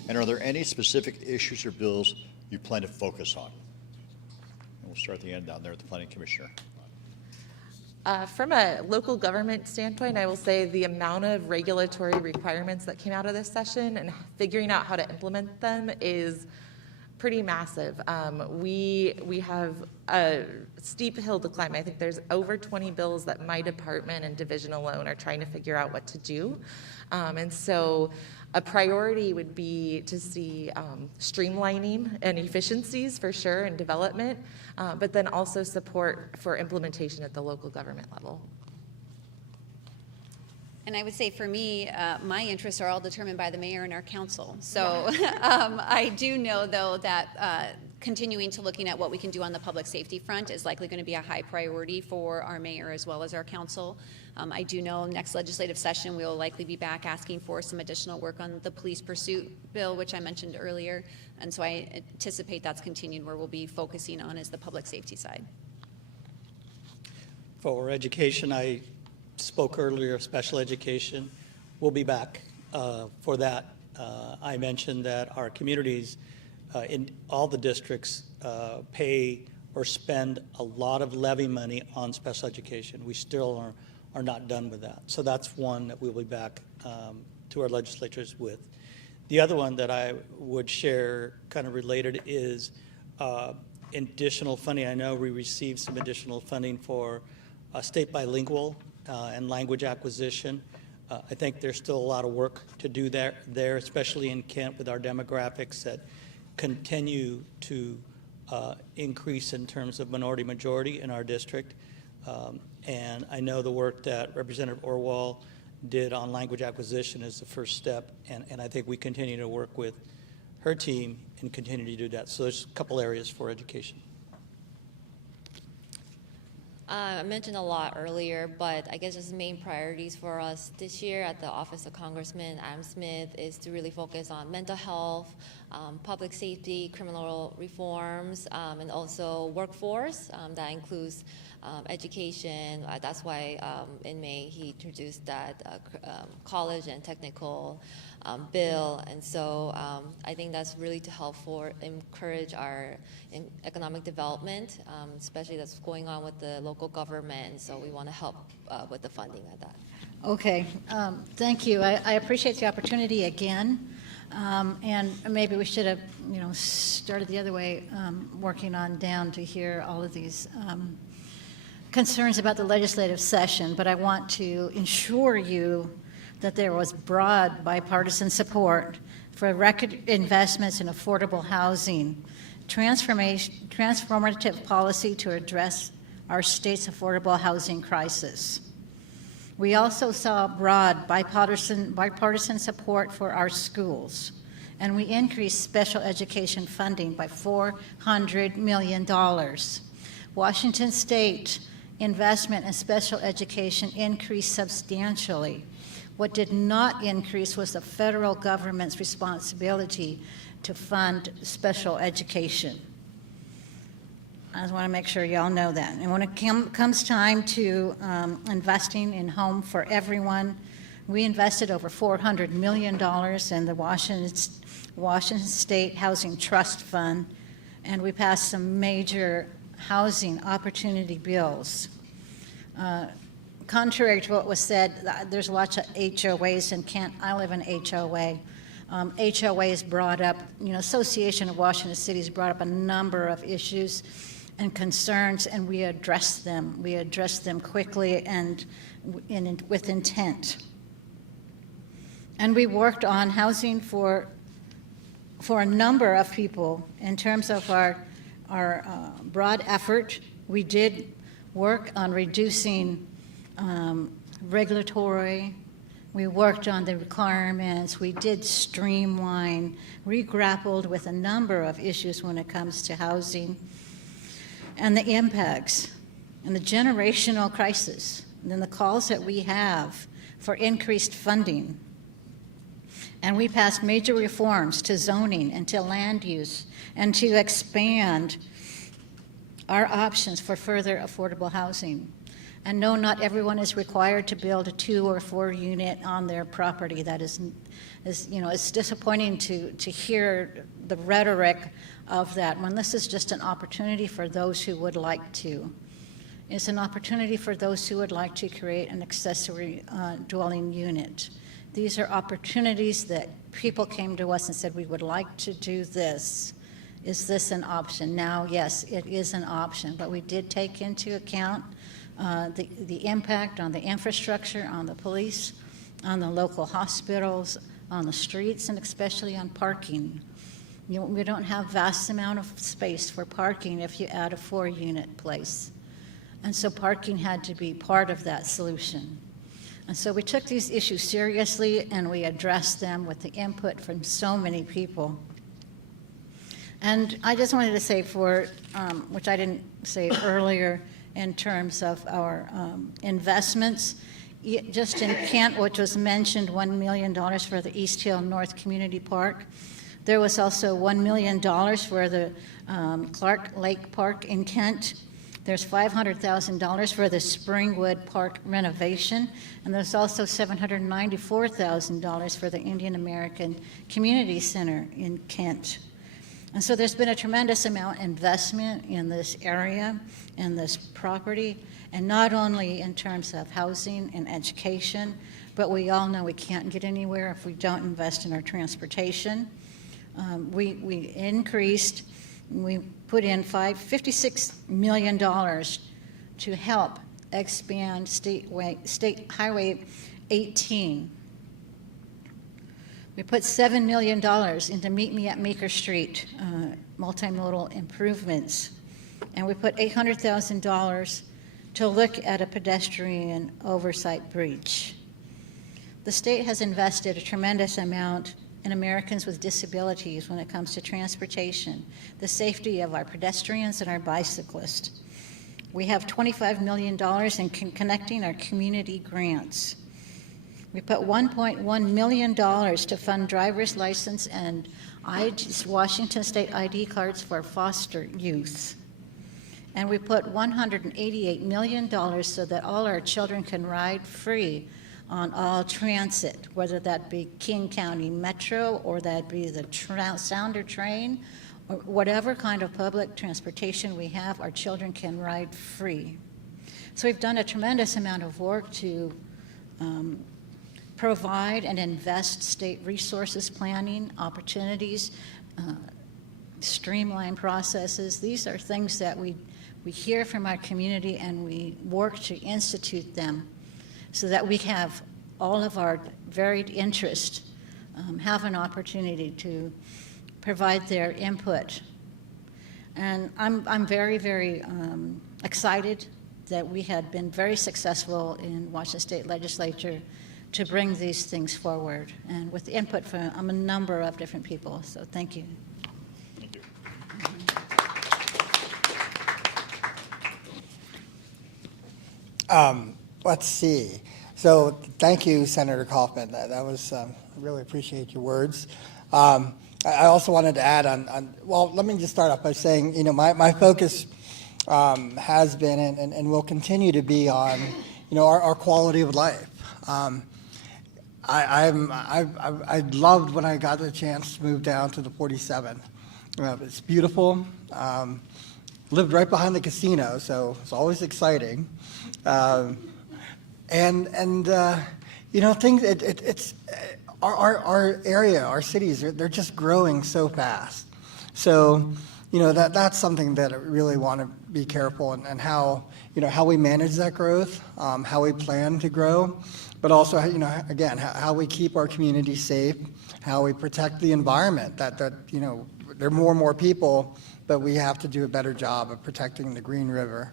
And are there any specific issues or bills you plan to focus on? And we'll start at the end down there at the Planning Commissioner. From a local government standpoint, I will say the amount of regulatory requirements that came out of this session and figuring out how to implement them is pretty massive. We have a steep hill to climb. I think there's over 20 bills that my department and division alone are trying to figure out what to do. And so a priority would be to see streamlining and efficiencies for sure and development, but then also support for implementation at the local government level. And I would say for me, my interests are all determined by the mayor and our council. So I do know, though, that continuing to looking at what we can do on the public safety front is likely going to be a high priority for our mayor as well as our council. I do know next legislative session we will likely be back asking for some additional work on the police pursuit bill, which I mentioned earlier. And so I anticipate that's continued where we'll be focusing on is the public safety side. For education, I spoke earlier of special education. We'll be back for that. I mentioned that our communities in all the districts pay or spend a lot of levy money on special education. We still are not done with that. So that's one that we'll be back to our legislatures with. The other one that I would share kind of related is additional funding. I know we received some additional funding for state bilingual and language acquisition. I think there's still a lot of work to do there, especially in Kent with our demographics that continue to increase in terms of minority majority in our district. And I know the work that Representative Orwell did on language acquisition is the first step, and I think we continue to work with her team and continue to do that. So there's a couple areas for education. I mentioned a lot earlier, but I guess just the main priorities for us this year at the Office of Congressman Adam Smith is to really focus on mental health, public safety, criminal reforms, and also workforce. That includes education. That's why in May he introduced that college and technical bill, and so I think that's really to help encourage our economic development, especially that's going on with the local government. So we want to help with the funding of that. Okay, thank you. I appreciate the opportunity again. And maybe we should have, started the other way, working on down to hear all of these concerns about the legislative session. But I want to ensure you that there was broad bipartisan support for record investments in affordable housing, transformative policy to address our state's affordable housing crisis. We also saw broad bipartisan support for our schools, and we increased special education funding by $400 million. Washington State investment in special education increased substantially. What did not increase was the federal government's responsibility to fund special education. I just want to make sure y'all know that. And when it comes time to investing in home for everyone, we invested over $400 million in the Washington State Housing Trust Fund, and we passed some major housing opportunity bills. Contrary to what was said, there's lots of HOAs in Kent. I live in HOA. HOAs brought up, Association of Washington Cities brought up a number of issues and concerns, and we addressed them. We addressed them quickly and with intent. And we worked on housing for a number of people. In terms of our broad effort, we did work on reducing regulatory. We worked on the requirements. We did streamline. We grappled with a number of issues when it comes to housing and the impacts and the generational crisis, and then the calls that we have for increased funding. And we passed major reforms to zoning and to land use and to expand our options for further affordable housing. And no, not everyone is required to build a 2 or 4 unit on their property. That is it's disappointing to hear the rhetoric of that when this is just an opportunity for those who would like to. It's an opportunity for those who would like to create an accessory dwelling unit. These are opportunities that people came to us and said, we would like to do this. Is this an option? Now, yes, it is an option, but we did take into account the impact on the infrastructure, on the police, on the local hospitals, on the streets, and especially on parking. We don't have vast amount of space for parking if you add a 4-unit place. And so parking had to be part of that solution. And so we took these issues seriously and we addressed them with the input from so many people. And I just wanted to say which I didn't say earlier, in terms of our investments, just in Kent, which was mentioned, $1 million for the East Hill North Community Park. There was also $1 million for the Clark Lake Park in Kent. There's $500,000 for the Springwood Park renovation, and there's also $794,000 for the Indian American Community Center in Kent. And so there's been a tremendous amount of investment in this area, in this property, and not only in terms of housing and education, but we all know we can't get anywhere if we don't invest in our transportation. We put in $56 million to help expand State Highway 18. We put $7 million into Meet Me at Meeker Street, multimodal improvements. And we put $800,000 to look at a pedestrian oversight breach. The state has invested a tremendous amount in Americans with disabilities when it comes to transportation, the safety of our pedestrians and our bicyclists. We have $25 million in connecting our community grants. We put $1.1 million to fund driver's license and Washington State ID cards for foster youth. And we put $188 million so that all our children can ride free on all transit, whether that be King County Metro or that be the Sounder train, or whatever kind of public transportation we have, our children can ride free. So we've done a tremendous amount of work to provide and invest state resources planning, opportunities, streamline processes. These are things that we hear from our community, and we work to institute them so that we have all of our varied interests have an opportunity to provide their input. And I'm very, very excited that we had been very successful in Washington State Legislature to bring these things forward, and with input from a number of different people. So thank you. Thank you. Let's see. So thank you, Senator Kauffman. That was, I really appreciate your words. I also wanted to add well, let me just start off by saying, my focus has been and will continue to be on, our quality of life. I loved when I got the chance to move down to the 47. It's beautiful. Lived right behind the casino, so it's always exciting. Things. It's our area, our cities. They're just growing so fast. So, that's something that I really want to be careful and how we manage that growth, how we plan to grow, but also again how we keep our community safe, how we protect the environment. That there are more and more people, but we have to do a better job of protecting the Green River.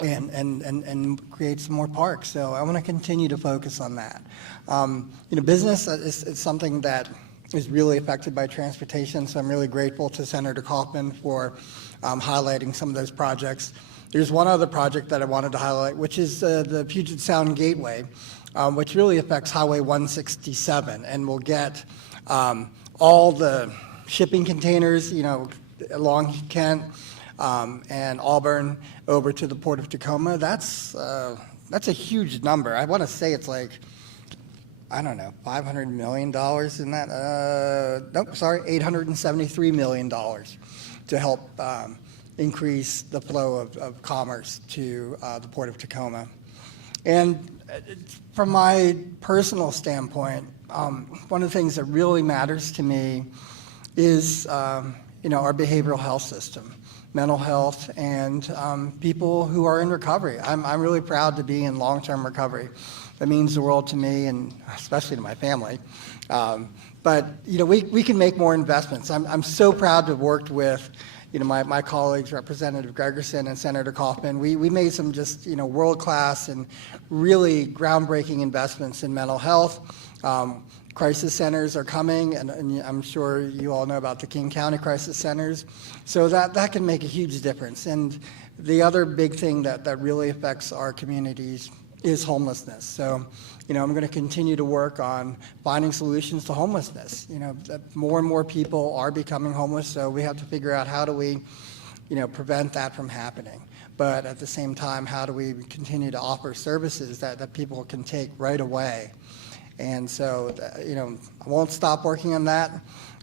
And create some more parks. So I want to continue to focus on that. Business is something that is really affected by transportation, so I'm really grateful to Senator Kauffman for highlighting some of those projects. There's one other project that I wanted to highlight, which is the Puget Sound Gateway, which really affects Highway 167, and will get all the shipping containers, along Kent, and Auburn over to the Port of Tacoma. That's a huge number. I want to say it's like, I don't know, $500 million in that. $873 million to help increase the flow of commerce to the Port of Tacoma. And from my personal standpoint, one of the things that really matters to me is our behavioral health system. Mental health, and people who are in recovery. I'm really proud to be in long-term recovery. That means the world to me, and especially to my family. But we can make more investments. I'm so proud to have worked with my colleagues, Representative Gregerson and Senator Kauffman. We made some just world-class and really groundbreaking investments in mental health. Crisis centers are coming, and I'm sure you all know about the King County Crisis Centers. So that can make a huge difference. And the other big thing that really affects our communities is homelessness. So, I'm going to continue to work on finding solutions to homelessness. That more and more people are becoming homeless, so we have to figure out how do we, prevent that from happening. But at the same time, how do we continue to offer services that people can take right away? And so, I won't stop working on that.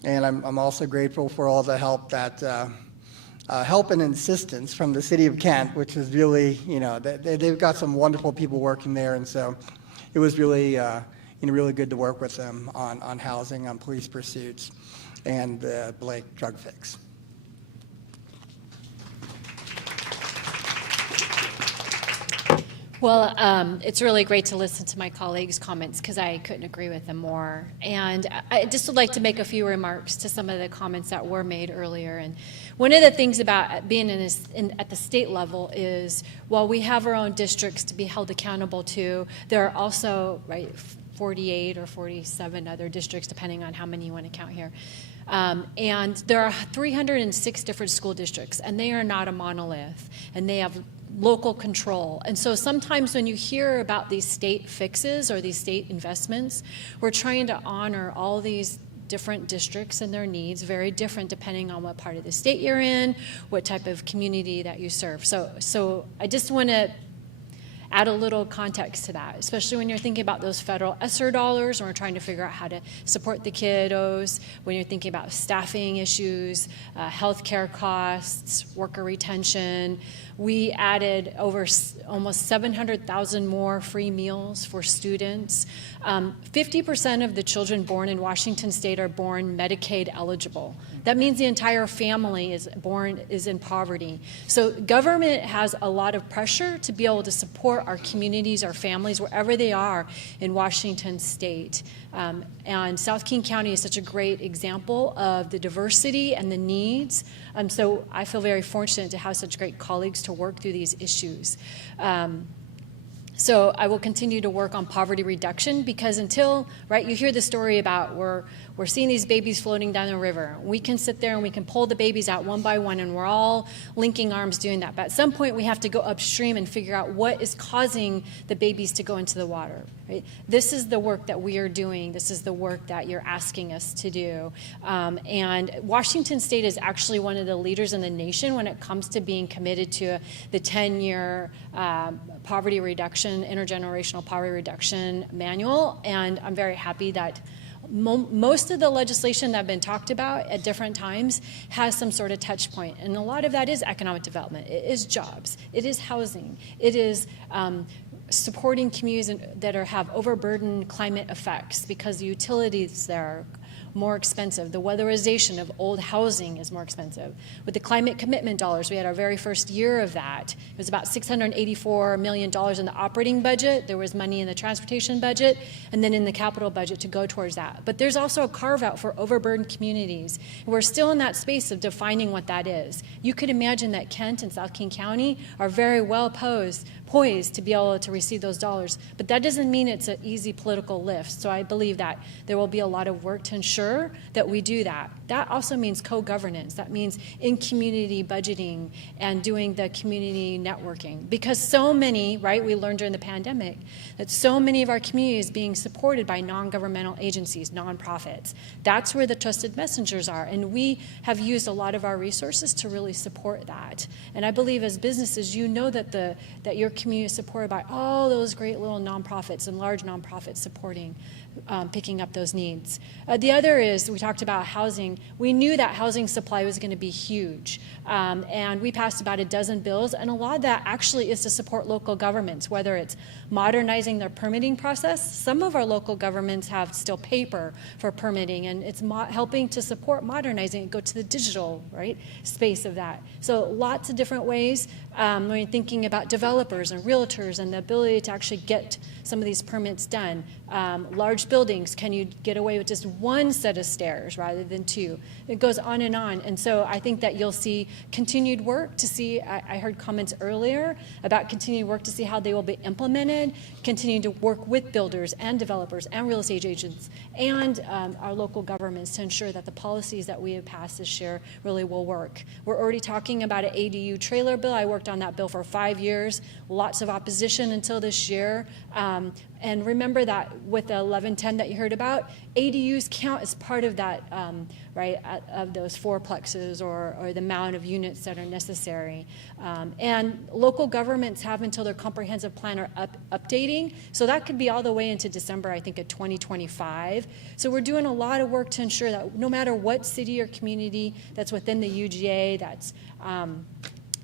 And I'm also grateful for all the help help and assistance from the City of Kent, which is really, they've got some wonderful people working there. And so it was really, really good to work with them on housing, on police pursuits, and the Blake drug fix. Well, it's really great to listen to my colleagues' comments because I couldn't agree with them more. And I just would like to make a few remarks to some of the comments that were made earlier. And one of the things about being at the state level is while we have our own districts to be held accountable to, there are also, right, 48 or 47 other districts, depending on how many you want to count here. And there are 306 different school districts, and they are not a monolith, and they have local control. And so sometimes when you hear about these state fixes or these state investments, we're trying to honor all these different districts and their needs, very different depending on what part of the state you're in, what type of community that you serve. So I just want to add a little context to that, especially when you're thinking about those federal ESSER dollars, when we're trying to figure out how to support the kiddos, when you're thinking about staffing issues, healthcare costs, worker retention. We added over almost 700,000 more free meals for students. 50% of the children born in Washington State are born Medicaid eligible. That means the entire family is in poverty. So government has a lot of pressure to be able to support our communities, our families, wherever they are in Washington State. And South King County is such a great example of the diversity and the needs. So I feel very fortunate to have such great colleagues to work through these issues. So I will continue to work on poverty reduction because until, right, you hear the story about we're seeing these babies floating down the river. We can sit there and we can pull the babies out one by one and we're all linking arms doing that. But at some point we have to go upstream and figure out what is causing the babies to go into the water, right? This is the work that we are doing. This is the work that you're asking us to do. And Washington State is actually one of the leaders in the nation when it comes to being committed to the 10-year poverty reduction, intergenerational poverty reduction manual. And I'm very happy that most of the legislation that have been talked about at different times has some sort of touch point. And a lot of that is economic development. It is jobs. It is housing. It is supporting communities that have overburdened climate effects because the utilities there are more expensive. The weatherization of old housing is more expensive. With the climate commitment dollars, we had our very first year of that. It was about $684 million in the operating budget. There was money in the transportation budget and then in the capital budget to go towards that. But there's also a carve out for overburdened communities. We're still in that space of defining what that is. You could imagine that Kent and South King County are very well poised to be able to receive those dollars. But that doesn't mean it's an easy political lift. So I believe that there will be a lot of work to ensure that we do that. That also means co-governance. That means in-community budgeting and doing the community networking. Because so many, right, we learned during the pandemic, that so many of our communities being supported by non-governmental agencies, nonprofits. That's where the trusted messengers are. And we have used a lot of our resources to really support that. And I believe as businesses, you know that your community is supported by all those great little nonprofits and large nonprofits supporting, picking up those needs. The other is, we talked about housing. We knew that housing supply was going to be huge. And we passed about a dozen bills, and a lot of that actually is to support local governments, whether it's modernizing their permitting process. Some of our local governments have still paper for permitting, and it's helping to support modernizing and go to the digital, right, space of that. So lots of different ways when you're thinking about developers and realtors and the ability to actually get some of these permits done. Large buildings, can you get away with just one set of stairs rather than two? It goes on. And so I think that you'll see continued work to see, I heard comments earlier about continued work to see how they will be implemented, continue to work with builders and developers and real estate agents and our local governments to ensure that the policies that we have passed this year really will work. We're already talking about an ADU trailer bill. I worked on that bill for 5 years, lots of opposition until this year. And remember that with the 1110 that you heard about, ADUs count as part of that, right, of those fourplexes or the amount of units that are necessary. And local governments have until their comprehensive plan are updating. So that could be all the way into December, I think, of 2025. So we're doing a lot of work to ensure that no matter what city or community that's within the UGA that's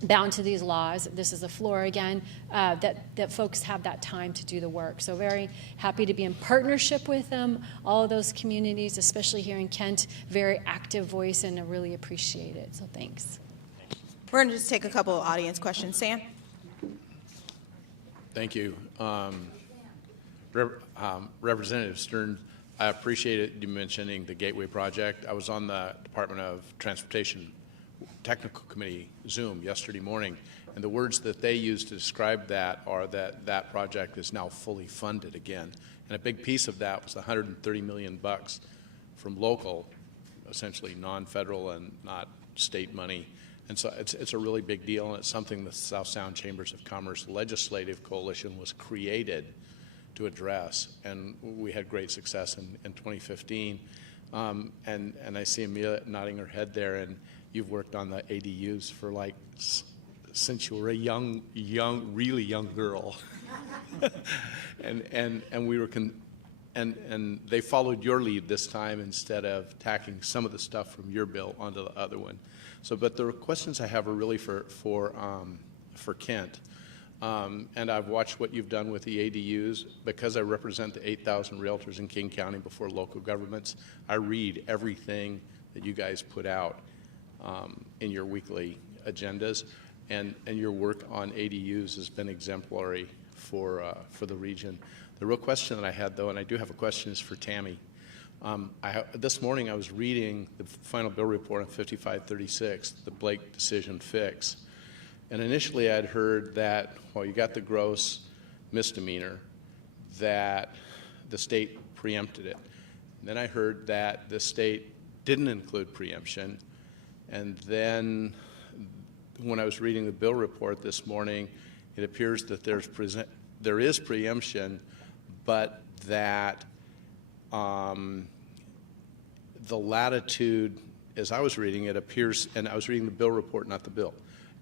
bound to these laws, this is the floor again, that folks have that time to do the work. So very happy to be in partnership with them, all of those communities, especially here in Kent, very active voice, and I really appreciate it. So thanks. We're going to just take a couple of audience questions. Sam? Thank you. Representative Stearns, I appreciated you mentioning the Gateway Project. I was on the Department of Transportation technical committee Zoom yesterday morning, and the words that they used to describe that are that that project is now fully funded again. And a big piece of that was the $130 million from local, essentially non-federal and not state money. And so it's a really big deal, and it's something the South Sound Chambers of Commerce Legislative Coalition was created to address, and we had great success in 2015. And I see Amelia nodding her head there, and you've worked on the ADUs for like since you were a really young girl. and we were and they followed your lead this time instead of tacking some of the stuff from your bill onto the other one. So, but the questions I have are really for Kent. And I've watched what you've done with the ADUs. Because I represent the 8,000 realtors in King County before local governments, I read everything that you guys put out in your weekly agendas, and your work on ADUs has been exemplary for the region. The real question that I had, though, and I do have a question, is for Tammy. This morning I was reading the final bill report on 5536, the Blake decision fix. And initially I'd heard that, well, you got the gross misdemeanor, that the state preempted it. And then I heard that the state didn't include preemption. And then when I was reading the bill report this morning, it appears that there is preemption, but that the latitude, as I was reading it, appears, and I was reading the bill report, not the bill,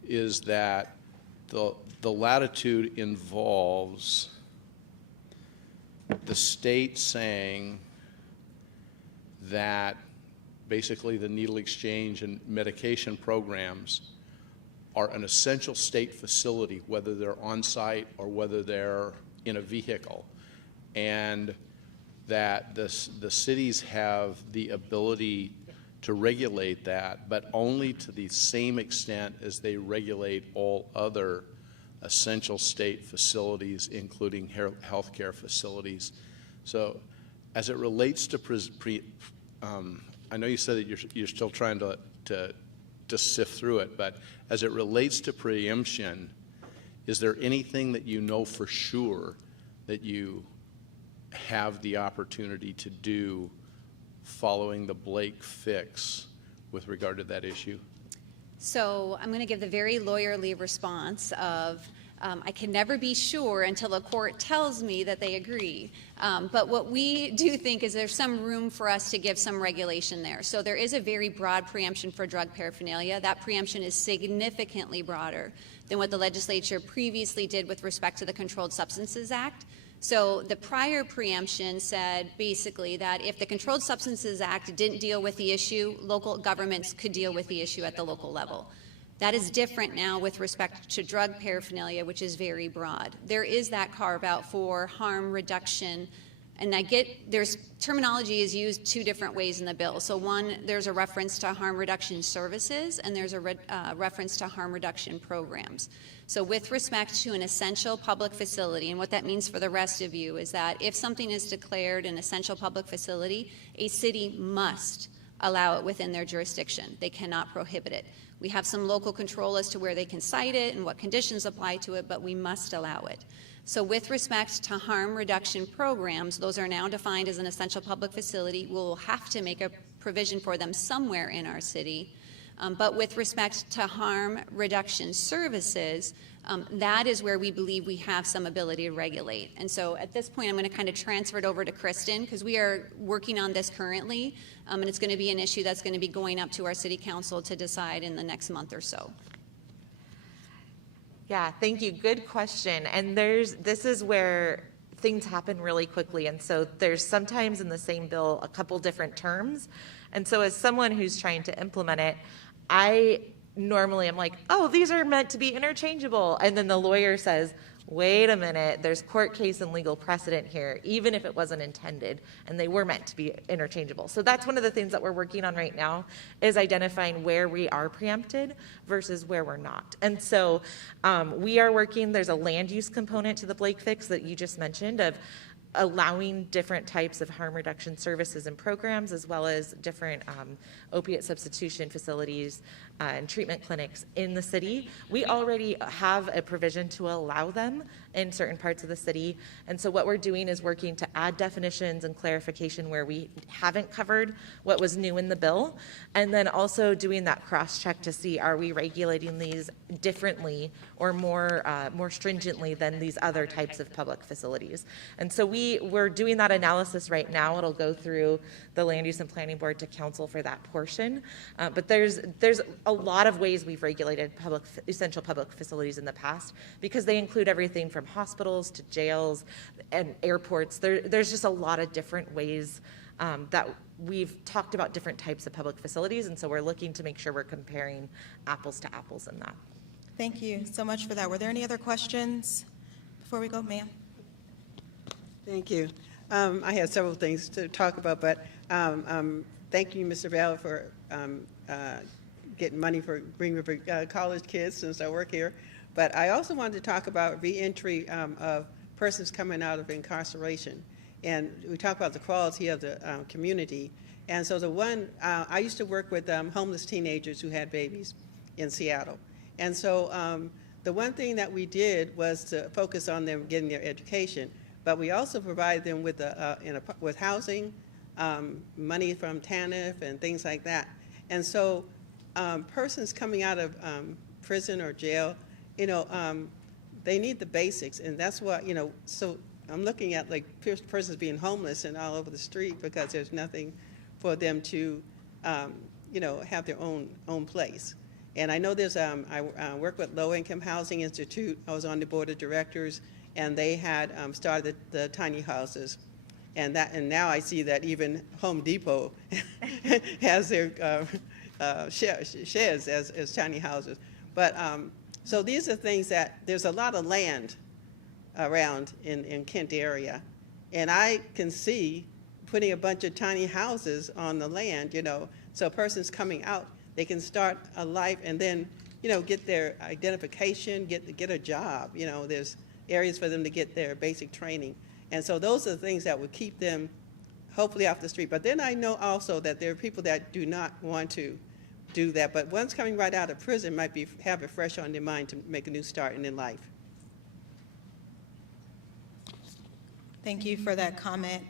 is that the latitude involves the state saying that basically the needle exchange and medication programs are an essential state facility, whether they're on site or whether they're in a vehicle, and that the cities have the ability to regulate that, but only to the same extent as they regulate all other essential state facilities, including healthcare facilities. So as it relates to, I know you said that you're still trying to sift through it, but as it relates to preemption, is there anything that you know for sure that you have the opportunity to do following the Blake fix with regard to that issue? So I'm going to give the very lawyerly response of, I can never be sure until a court tells me that they agree. But what we do think is there's some room for us to give some regulation there. So there is a very broad preemption for drug paraphernalia. That preemption is significantly broader than what the legislature previously did with respect to the Controlled Substances Act. So the prior preemption said basically that if the Controlled Substances Act didn't deal with the issue, local governments could deal with the issue at the local level. That is different now with respect to drug paraphernalia, which is very broad. There is that carve out for harm reduction, and there's terminology is used two different ways in the bill. So one, there's a reference to harm reduction services, and there's a reference to harm reduction programs. So with respect to an essential public facility, and what that means for the rest of you is that if something is declared an essential public facility, a city must allow it within their jurisdiction. They cannot prohibit it. We have some local control as to where they can cite it and what conditions apply to it, but we must allow it. So with respect to harm reduction programs, those are now defined as an essential public facility. We'll have to make a provision for them somewhere in our city. But with respect to harm reduction services, that is where we believe we have some ability to regulate. And so at this point, I'm going to kind of transfer it over to Kristen, because we are working on this currently, and it's going to be an issue that's going to be going up to our city council to decide in the next month or so. Yeah, thank you. Good question. And this is where things happen really quickly. And so there's sometimes in the same bill a couple different terms. And so as someone who's trying to implement it, I normally am like, oh, these are meant to be interchangeable. And then the lawyer says, wait a minute, there's court case and legal precedent here, even if it wasn't intended, and they were meant to be interchangeable. So that's one of the things that we're working on right now, is identifying where we are preempted versus where we're not. And so we are working, there's a land use component to the Blake fix that you just mentioned, of allowing different types of harm reduction services and programs, as well as different opiate substitution facilities and treatment clinics in the city. We already have a provision to allow them in certain parts of the city. And so what we're doing is working to add definitions and clarification where we haven't covered what was new in the bill. And then also doing that cross-check to see, are we regulating these differently or more stringently than these other types of public facilities. And so we're doing that analysis right now. It'll go through the Land Use and Planning Board to council for that portion. But there's a lot of ways we've regulated essential public facilities in the past, because they include everything from hospitals to jails and airports. There's just a lot of different ways that we've talked about different types of public facilities, and so we're looking to make sure we're comparing apples to apples in that. Thank you so much for that. Were there any other questions before we go, ma'am? Thank you. I had several things to talk about, but thank you, Mr. Vela, for getting money for Green River College kids, since I work here. But I also wanted to talk about reentry of persons coming out of incarceration. And we talk about the quality of the community. And so the one, I used to work with homeless teenagers who had babies in Seattle. And so the one thing that we did was to focus on them getting their education, but we also provided them with with housing, money from TANF and things like that. And so persons coming out of prison or jail, they need the basics, and that's what, so I'm looking at like persons being homeless and all over the street because there's nothing for them to, have their own place. And I know there's, I work with Low Income Housing Institute. I was on the board of directors, and they had started the tiny houses. And now I see that even Home Depot has their sheds as tiny houses. But so these are things that there's a lot of land around in Kent area, and I can see putting a bunch of tiny houses on the land, so persons coming out, they can start a life and then, get their identification, get a job. There's areas for them to get their basic training. And so those are the things that would keep them hopefully off the street. But then I know also that there are people that do not want to do that, but ones coming right out of prison might have it fresh on their mind to make a new start in their life. Thank you for that comment.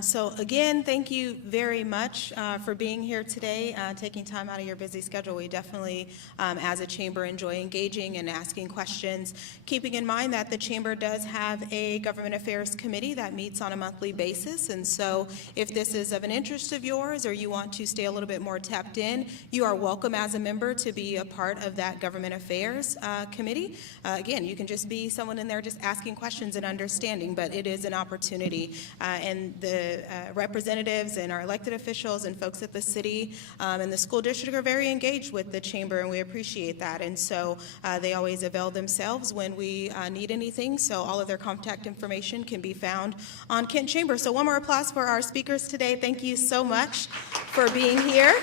So again, thank you very much for being here today, taking time out of your busy schedule. We definitely, as a chamber, enjoy engaging and asking questions, keeping in mind that the chamber does have a government affairs committee that meets on a monthly basis. And so if this is of an interest of yours or you want to stay a little bit more tapped in, you are welcome as a member to be a part of that government affairs committee. Again, you can just be someone in there just asking questions and understanding, but it is an opportunity. And the representatives and our elected officials and folks at the city and the school district are very engaged with the chamber, and we appreciate that. And so they always avail themselves when we need anything. So all of their contact information can be found on Kent Chamber. So one more applause for our speakers today. Thank you so much for being here.